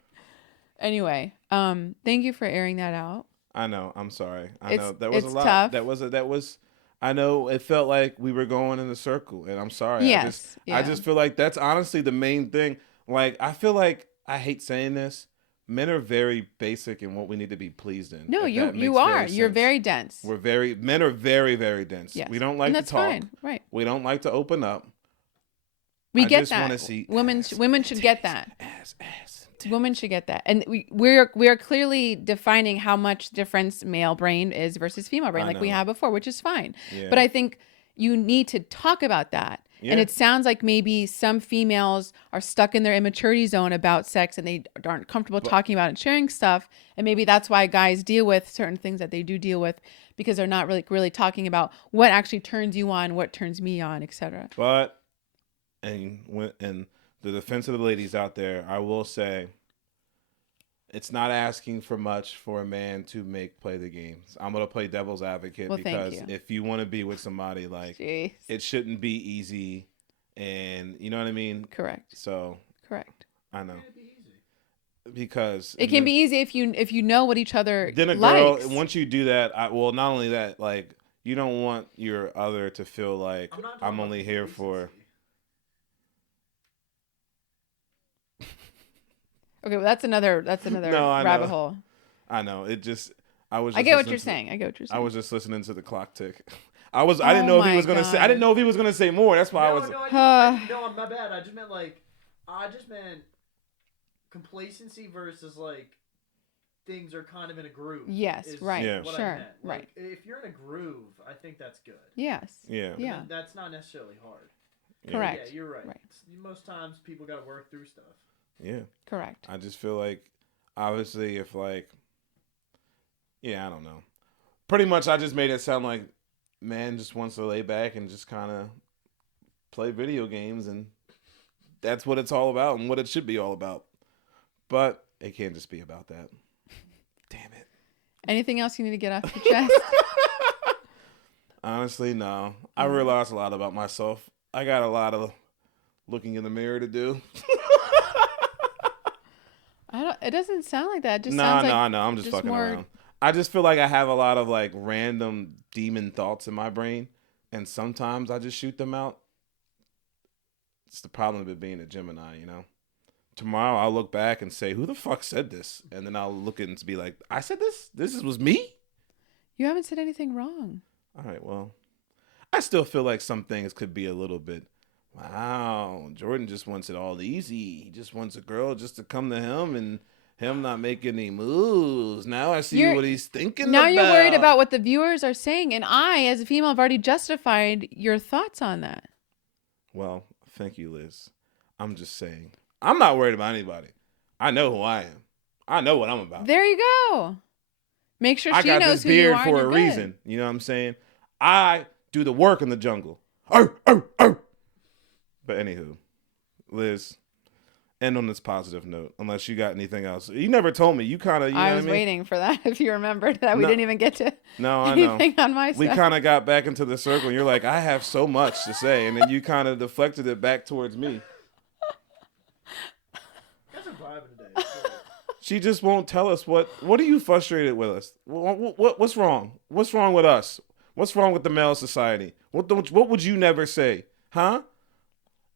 thank you for airing that out. I know. I'm sorry. I know that was it's a lot. tough. That was. I know it felt like we were going in a circle, and I'm sorry. Yes. I just feel like that's honestly the main thing. Like, I feel like, I hate saying this, men are very basic in what we need to be pleased in. No, if that you makes are. sense. You're very dense. Men are very, very dense. Yes. We don't like And to that's talk. fine. Right. We don't like to open up. We I get just that. wanna see Women should get that. Ass. Women should get that. And we're clearly defining how much difference male brain is versus female brain, like we have before, which is fine. Yeah. But I think you need to talk about that. Yeah. And it sounds like maybe some females are stuck in their immaturity zone about sex, and they aren't comfortable talking about and sharing stuff. And maybe that's why guys deal with certain things that they do deal with, because they're not really talking about what actually turns you on, what turns me on, etc. But, in the defense of the ladies out there, I will say, it's not asking for much for a man to play the games. I'm gonna play devil's advocate, Well, because thank you. if you want to be with somebody, like, Jeez. it shouldn't be easy, and you know what I mean. Correct. So Correct. I know, because It can be easy if you know what each other then a likes. girl, once you do that, not only that, like, you don't want your other to feel like I'm only here for. Okay, well, that's another No, I rabbit know. hole. I know. I get what you're saying. I get what you're saying. I was just listening to the clock tick. I didn't know if he was gonna say. I didn't know if he was gonna say more. That's why I was. No, my bad. I just meant complacency versus, like, things are kind of in a groove. Yes, right. Yeah. What I Sure, meant. Like, right. if you're in a groove, I think that's good. Yes. Yeah. But Yeah. then that's not necessarily hard. Correct. Yeah, you're right. Right. Most times people got to work through stuff. Yeah. Correct. I just feel like, obviously, if, like, I don't know. Pretty much, I just made it sound like man just wants to lay back and just kind of play video games, and that's what it's all about and what it should be all about. But it can't just be about that. Damn it. Anything else you need to get off your chest? Honestly, no. I realized a lot about myself. I got a lot of looking in the mirror to do. It doesn't sound like that. It just No, sounds like I'm just fucking around. I just feel like I have a lot of, like, random demon thoughts in my brain, and sometimes I just shoot them out. It's the problem of it being a Gemini, you know? Tomorrow I'll look back and say, who the fuck said this? And then I'll look and be like, I said this? This was me? You haven't said anything wrong. All right, well, I still feel like some things could be a little bit, wow, Jordan just wants it all easy. He just wants a girl just to come to him and him not make any moves. Now I see what he's thinking now about. You're worried about what the viewers are saying, and I, as a female, have already justified your thoughts on that. Well, thank you, Liz. I'm just saying. I'm not worried about anybody. I know who I am. I know what I'm about. There you go. Make sure she knows knows who you are. I got this beard and for a you're reason. good. You know what I'm saying? I do the work in the jungle. Arr, arr, arr. But anywho, Liz, end on this positive note, unless you got anything else. You never told me. You kind of, I was waiting for that, if you remembered that. We No. didn't even get to No, I know. anything on my We stuff. kind of got back into the circle, and you're like, I have so much to say. And then you kind of deflected it back towards me. You guys are vibing today. She just won't tell us what are you frustrated with us? What's wrong? What's wrong with us? What's wrong with the male society? What would you never say? Huh?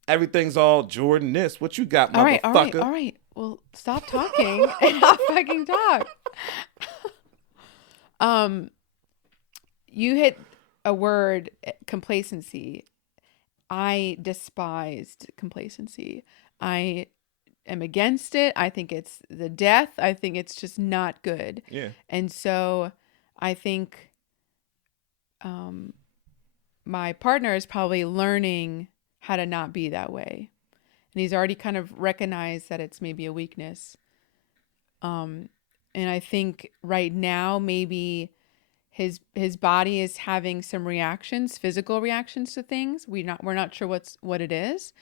Everything's all Jordan this. What you got, motherfucker? All right. Well, stop talking and I'll fucking talk. You hit a word, complacency. I despised complacency. I am against it. I think it's the death. I think it's just not good. Yeah. And so I think my partner is probably learning how to not be that way. and he's already kind of recognized that it's maybe a weakness. And I think right now maybe his body is having some reactions, physical reactions to things. We're not sure what it is.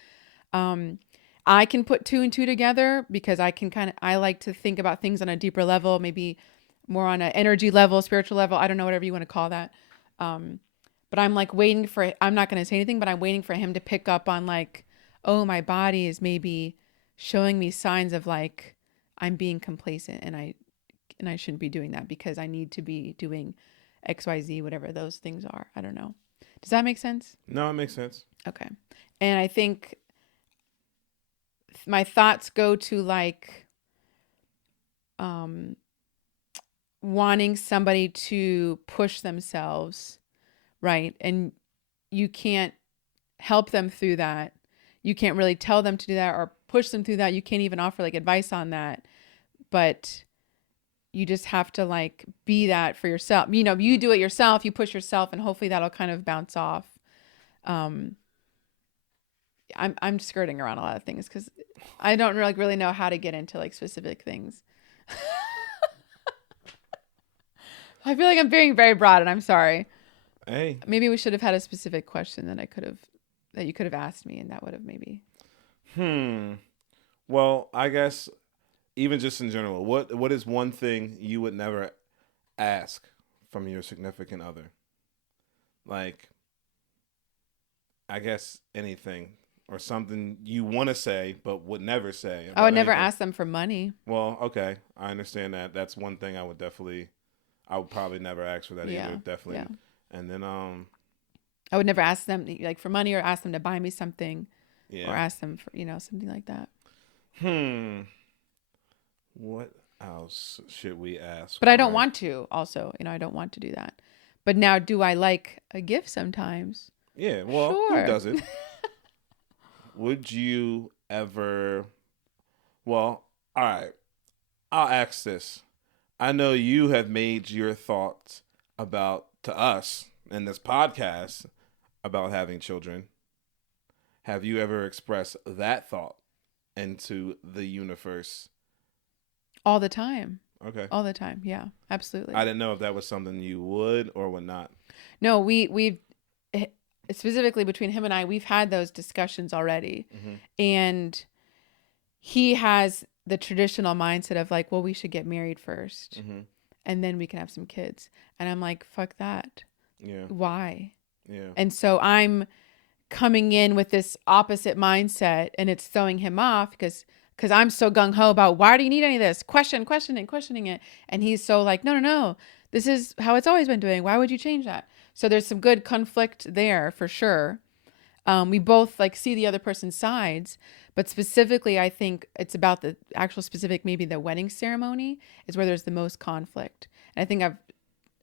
I can put two and two together because I like to think about things on a deeper level, maybe more on an energy level, spiritual level. I don't know, whatever you want to call that. But I'm like I'm not going to say anything, but I'm waiting for him to pick up on like, oh, my body is maybe showing me signs of like, I'm being complacent and I shouldn't be doing that because I need to be doing XYZ, whatever those things are. I don't know. Does that make sense? No, it makes sense. Okay. And I think my thoughts go to like wanting somebody to push themselves, right? And you can't help them through that. You can't really tell them to do that or push them through that. You can't even offer like advice on that. But you just have to like be that for yourself. You know, you do it yourself, you push yourself, and hopefully that'll kind of bounce off. I'm skirting around a lot of things because I don't really know how to get into like specific things. I feel like I'm being very broad, and I'm sorry. Hey, maybe we should have had a specific question that you could have asked me, and that would have maybe. Well, I guess even just in general, what is one thing you would never ask from your significant other? Like, I guess anything or something you want to say but would never say. I would never anything. ask them for money. Well, okay, I understand that. That's one thing I would probably never ask for that either. Definitely. Yeah. And then I would never ask them like for money or ask them to buy me something. Yeah. Or ask them for something like that. What else should we ask? But I don't want to. Also, I don't want to do that. But now, do I like a gift sometimes? Yeah. Well, sure. Who doesn't? Would you ever? Well, all right. I'll ask this. I know you have made your thoughts to us in this podcast about having children. Have you ever expressed that thought into the universe? All the time. Okay. All the time. Yeah, absolutely. I didn't know if that was something you would or would not. No, we've specifically between him and I, we've had those discussions already. Mm-hmm. And he has the traditional mindset of like, well, we should get married first. Mm-hmm. And then we can have some kids. And I'm like, fuck that. Yeah. Why? Yeah. And so I'm coming in with this opposite mindset, and it's throwing him off because I'm so gung-ho about why do you need any of this? Questioning it. And he's so like, no. This is how it's always been doing. Why would you change that? So there's some good conflict there for sure. We both like see the other person's sides, but specifically, I think it's about the actual specific, maybe the wedding ceremony is where there's the most conflict. And I think I've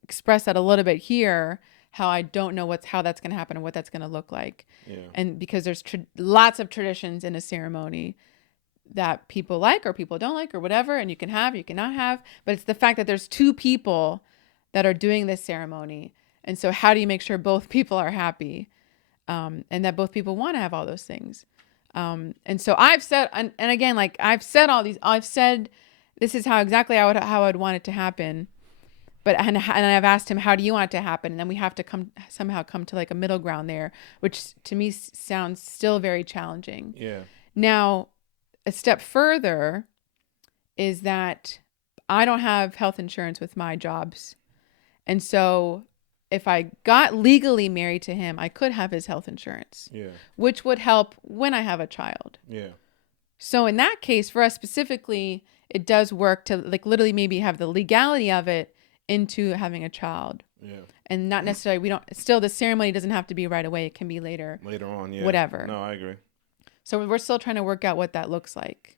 expressed that a little bit here, how I don't know how that's going to happen and what that's going to look like. Yeah. And because there's lots of traditions in a ceremony that people like or people don't like or whatever, and you can have, you cannot have, but it's the fact that there's two people that are doing this ceremony. And so how do you make sure both people are happy? And that both people want to have all those things. And so I've said, and again, like I've said this is how exactly how I'd want it to happen. But and I've asked him, how do you want it to happen? And then we have to somehow come to like a middle ground there, which to me sounds still very challenging. Yeah. Now, a step further is that I don't have health insurance with my jobs. And so if I got legally married to him, I could have his health insurance. Yeah. Which would help when I have a child. Yeah. So in that case, for us specifically, it does work to like literally maybe have the legality of it into having a child. Yeah. And not necessarily, the ceremony doesn't have to be right away. It can be later. Later on, yeah. Whatever. No, I agree. So we're still trying to work out what that looks like.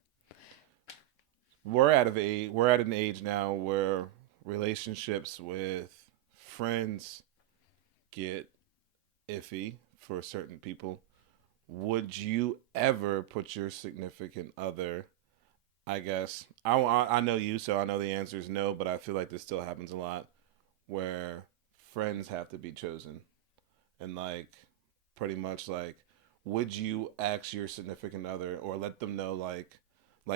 We're at an age now where relationships with friends get iffy for certain people. Would you ever put your significant other, I guess, I know you, so I know the answer is no, but I feel like this still happens a lot, where friends have to be chosen. And like, pretty much like, would you ask your significant other or let them know, like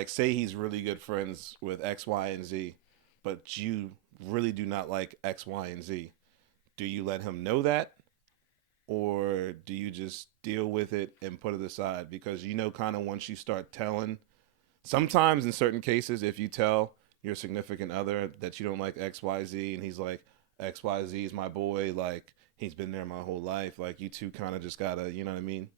say he's really good friends with X, Y, and Z, but you really do not like X, Y, and Z? Do you let him know that? Or do you just deal with it and put it aside? Because kind of once you start telling, sometimes in certain cases, if you tell your significant other that you don't like X, Y, Z, and he's like, X, Y, Z is my boy, like, he's been there my whole life, like, you two kind of just gotta, you know what I mean?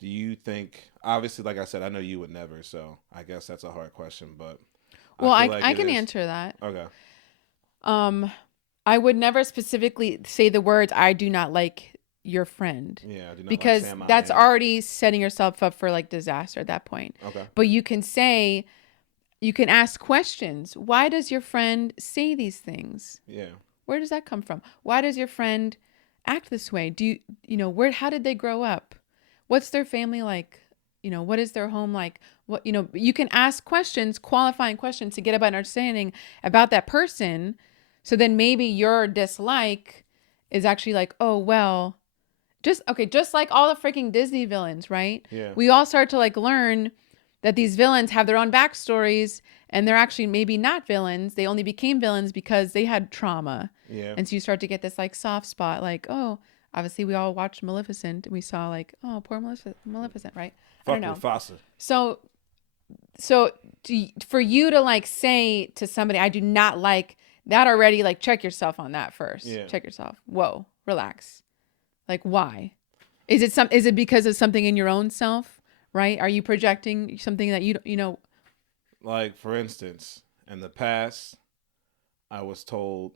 Do you think, obviously, like I said, I know you would never, so I guess that's a hard question, but Well, feel like I it can is. answer that. Okay. I would never specifically say the words, I do not like your friend. Yeah, I do not because like Sam that's I Am. already setting yourself up for like disaster at that point. Okay. But you can ask questions. Why does your friend say these things? Yeah. Where does that come from? Why does your friend act this way? How did they grow up? What's their family like? What is their home like? You can ask questions, qualifying questions to get about understanding about that person. So then maybe your dislike is actually like, oh, well, just like all the freaking Disney villains, right? Yeah. We all start to like learn that these villains have their own backstories and they're actually maybe not villains. They only became villains because they had trauma. Yeah. And so you start to get this like soft spot, like, oh, obviously we all watched Maleficent and we saw like, oh, poor Maleficent, right? I don't know. Mufasa. So for you to like say to somebody, I do not like that already, like check yourself on that first. Yeah. Check yourself. Whoa, relax. Like, why? Is it because of something in your own self, right? Are you projecting something that you know? Like, for instance, in the past, I was told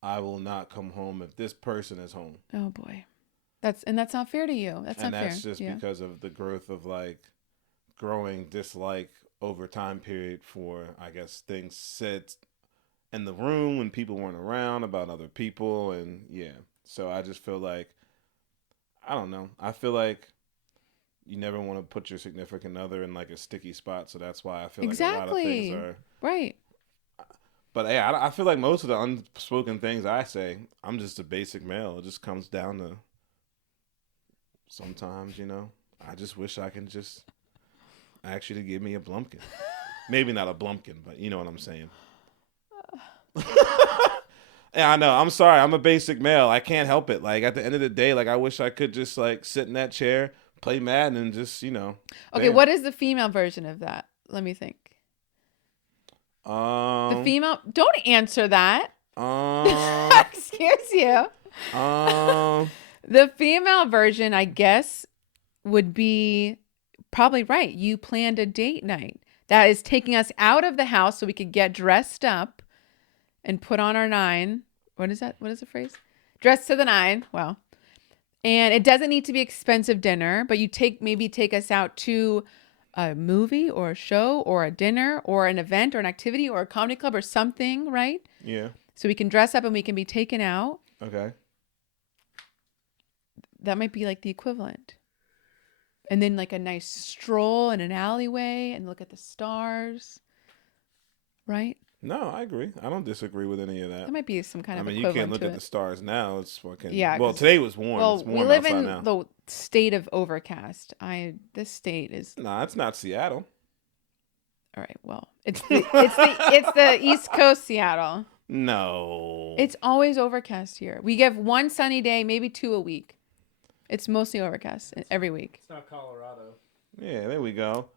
I will not come home if this person is home. Oh boy. That's not fair to you. That's not fair. And that's just because of the growth of like growing dislike over time period for, I guess, things said in the room when people weren't around about other people. And yeah, so I just feel like, I don't know. I feel like you never want to put your significant other in like a sticky spot. So that's why I feel like a lot of things are right. But yeah, I feel like most of the unspoken things I say, I'm just a basic male. It just comes down to sometimes, I just wish I can just ask you to give me a Blumpkin. Maybe not a Blumpkin, but you know what I'm saying. Yeah, I know. I'm sorry. I'm a basic male. I can't help it. Like, at the end of the day, like, I wish I could just, like, sit in that chair, play Madden, and just, Okay, bam. what is the female version of that? Let me think. The female... Don't answer that. Excuse you. The female version, I guess, would be probably right. You planned a date night. That is taking us out of the house so we could get dressed up and put on our 9. What is that? What is the phrase? Dress to the 9. Well, and it doesn't need to be expensive dinner, but you take us out to a movie or a show or a dinner or an event or an activity or a comedy club or something, right? Yeah. So we can dress up and we can be taken out. Okay. That might be like the equivalent. And then like a nice stroll in an alleyway and look at the stars, right? No, I agree. I don't disagree with any of that. That might be some kind of you equivalent can't look to at the stars now. It's fucking... Yeah. Well, today was warm. Well, it's warm we live outside in now. the state of overcast. This state is... Nah, it's not Seattle. All right, well, it's the East Coast Seattle. No. It's always overcast here. We get one sunny day, maybe 2 a week. It's mostly overcast every week. It's not Colorado. Yeah, there we go.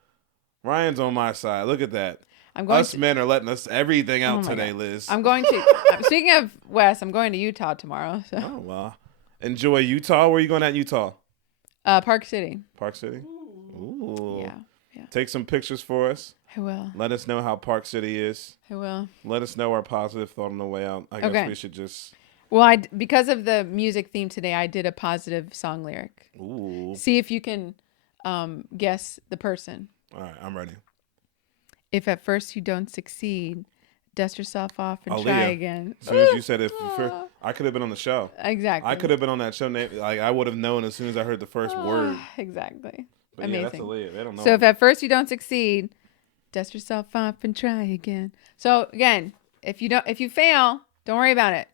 Ryan's on my side. Look at that. Us men are letting us everything out my today, God. Liz. I'm going to... Speaking of Wes, I'm going to Utah tomorrow. So. Oh, well. Enjoy Utah. Where are you going at Utah? Park City. Park City? Ooh. Yeah. Take some pictures for us. I will. Let us know how Park City is. I will. Let us know our positive thought on the way out. I guess we should just... Well, because of the music theme today, I did a positive song lyric. Ooh. See if you can guess the person. All right, I'm ready. If at first you don't succeed, dust yourself off and try again. As soon as you said I could have been on the show. Exactly. I could have been on that show. Like, I would have known as soon as I heard the first word. Exactly. But amazing. Yeah, that's Aaliyah. They don't know. So if at first you don't succeed, dust yourself off and try again. So again, if you fail, don't worry about it.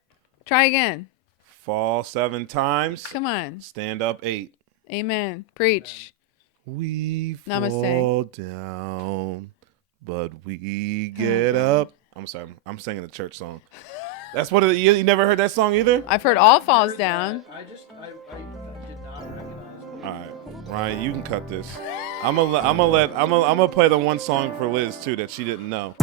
Try again. Fall 7 times. Come on. Stand up 8. Amen. Preach. We Namaste. fall down, but we get up. I'm sorry. I'm singing a church song. That's what you never heard that song either? I've heard All Falls Down. I did not recognize. All right, Ryan, you can cut this. I'm gonna play the one song for Liz too that she didn't know.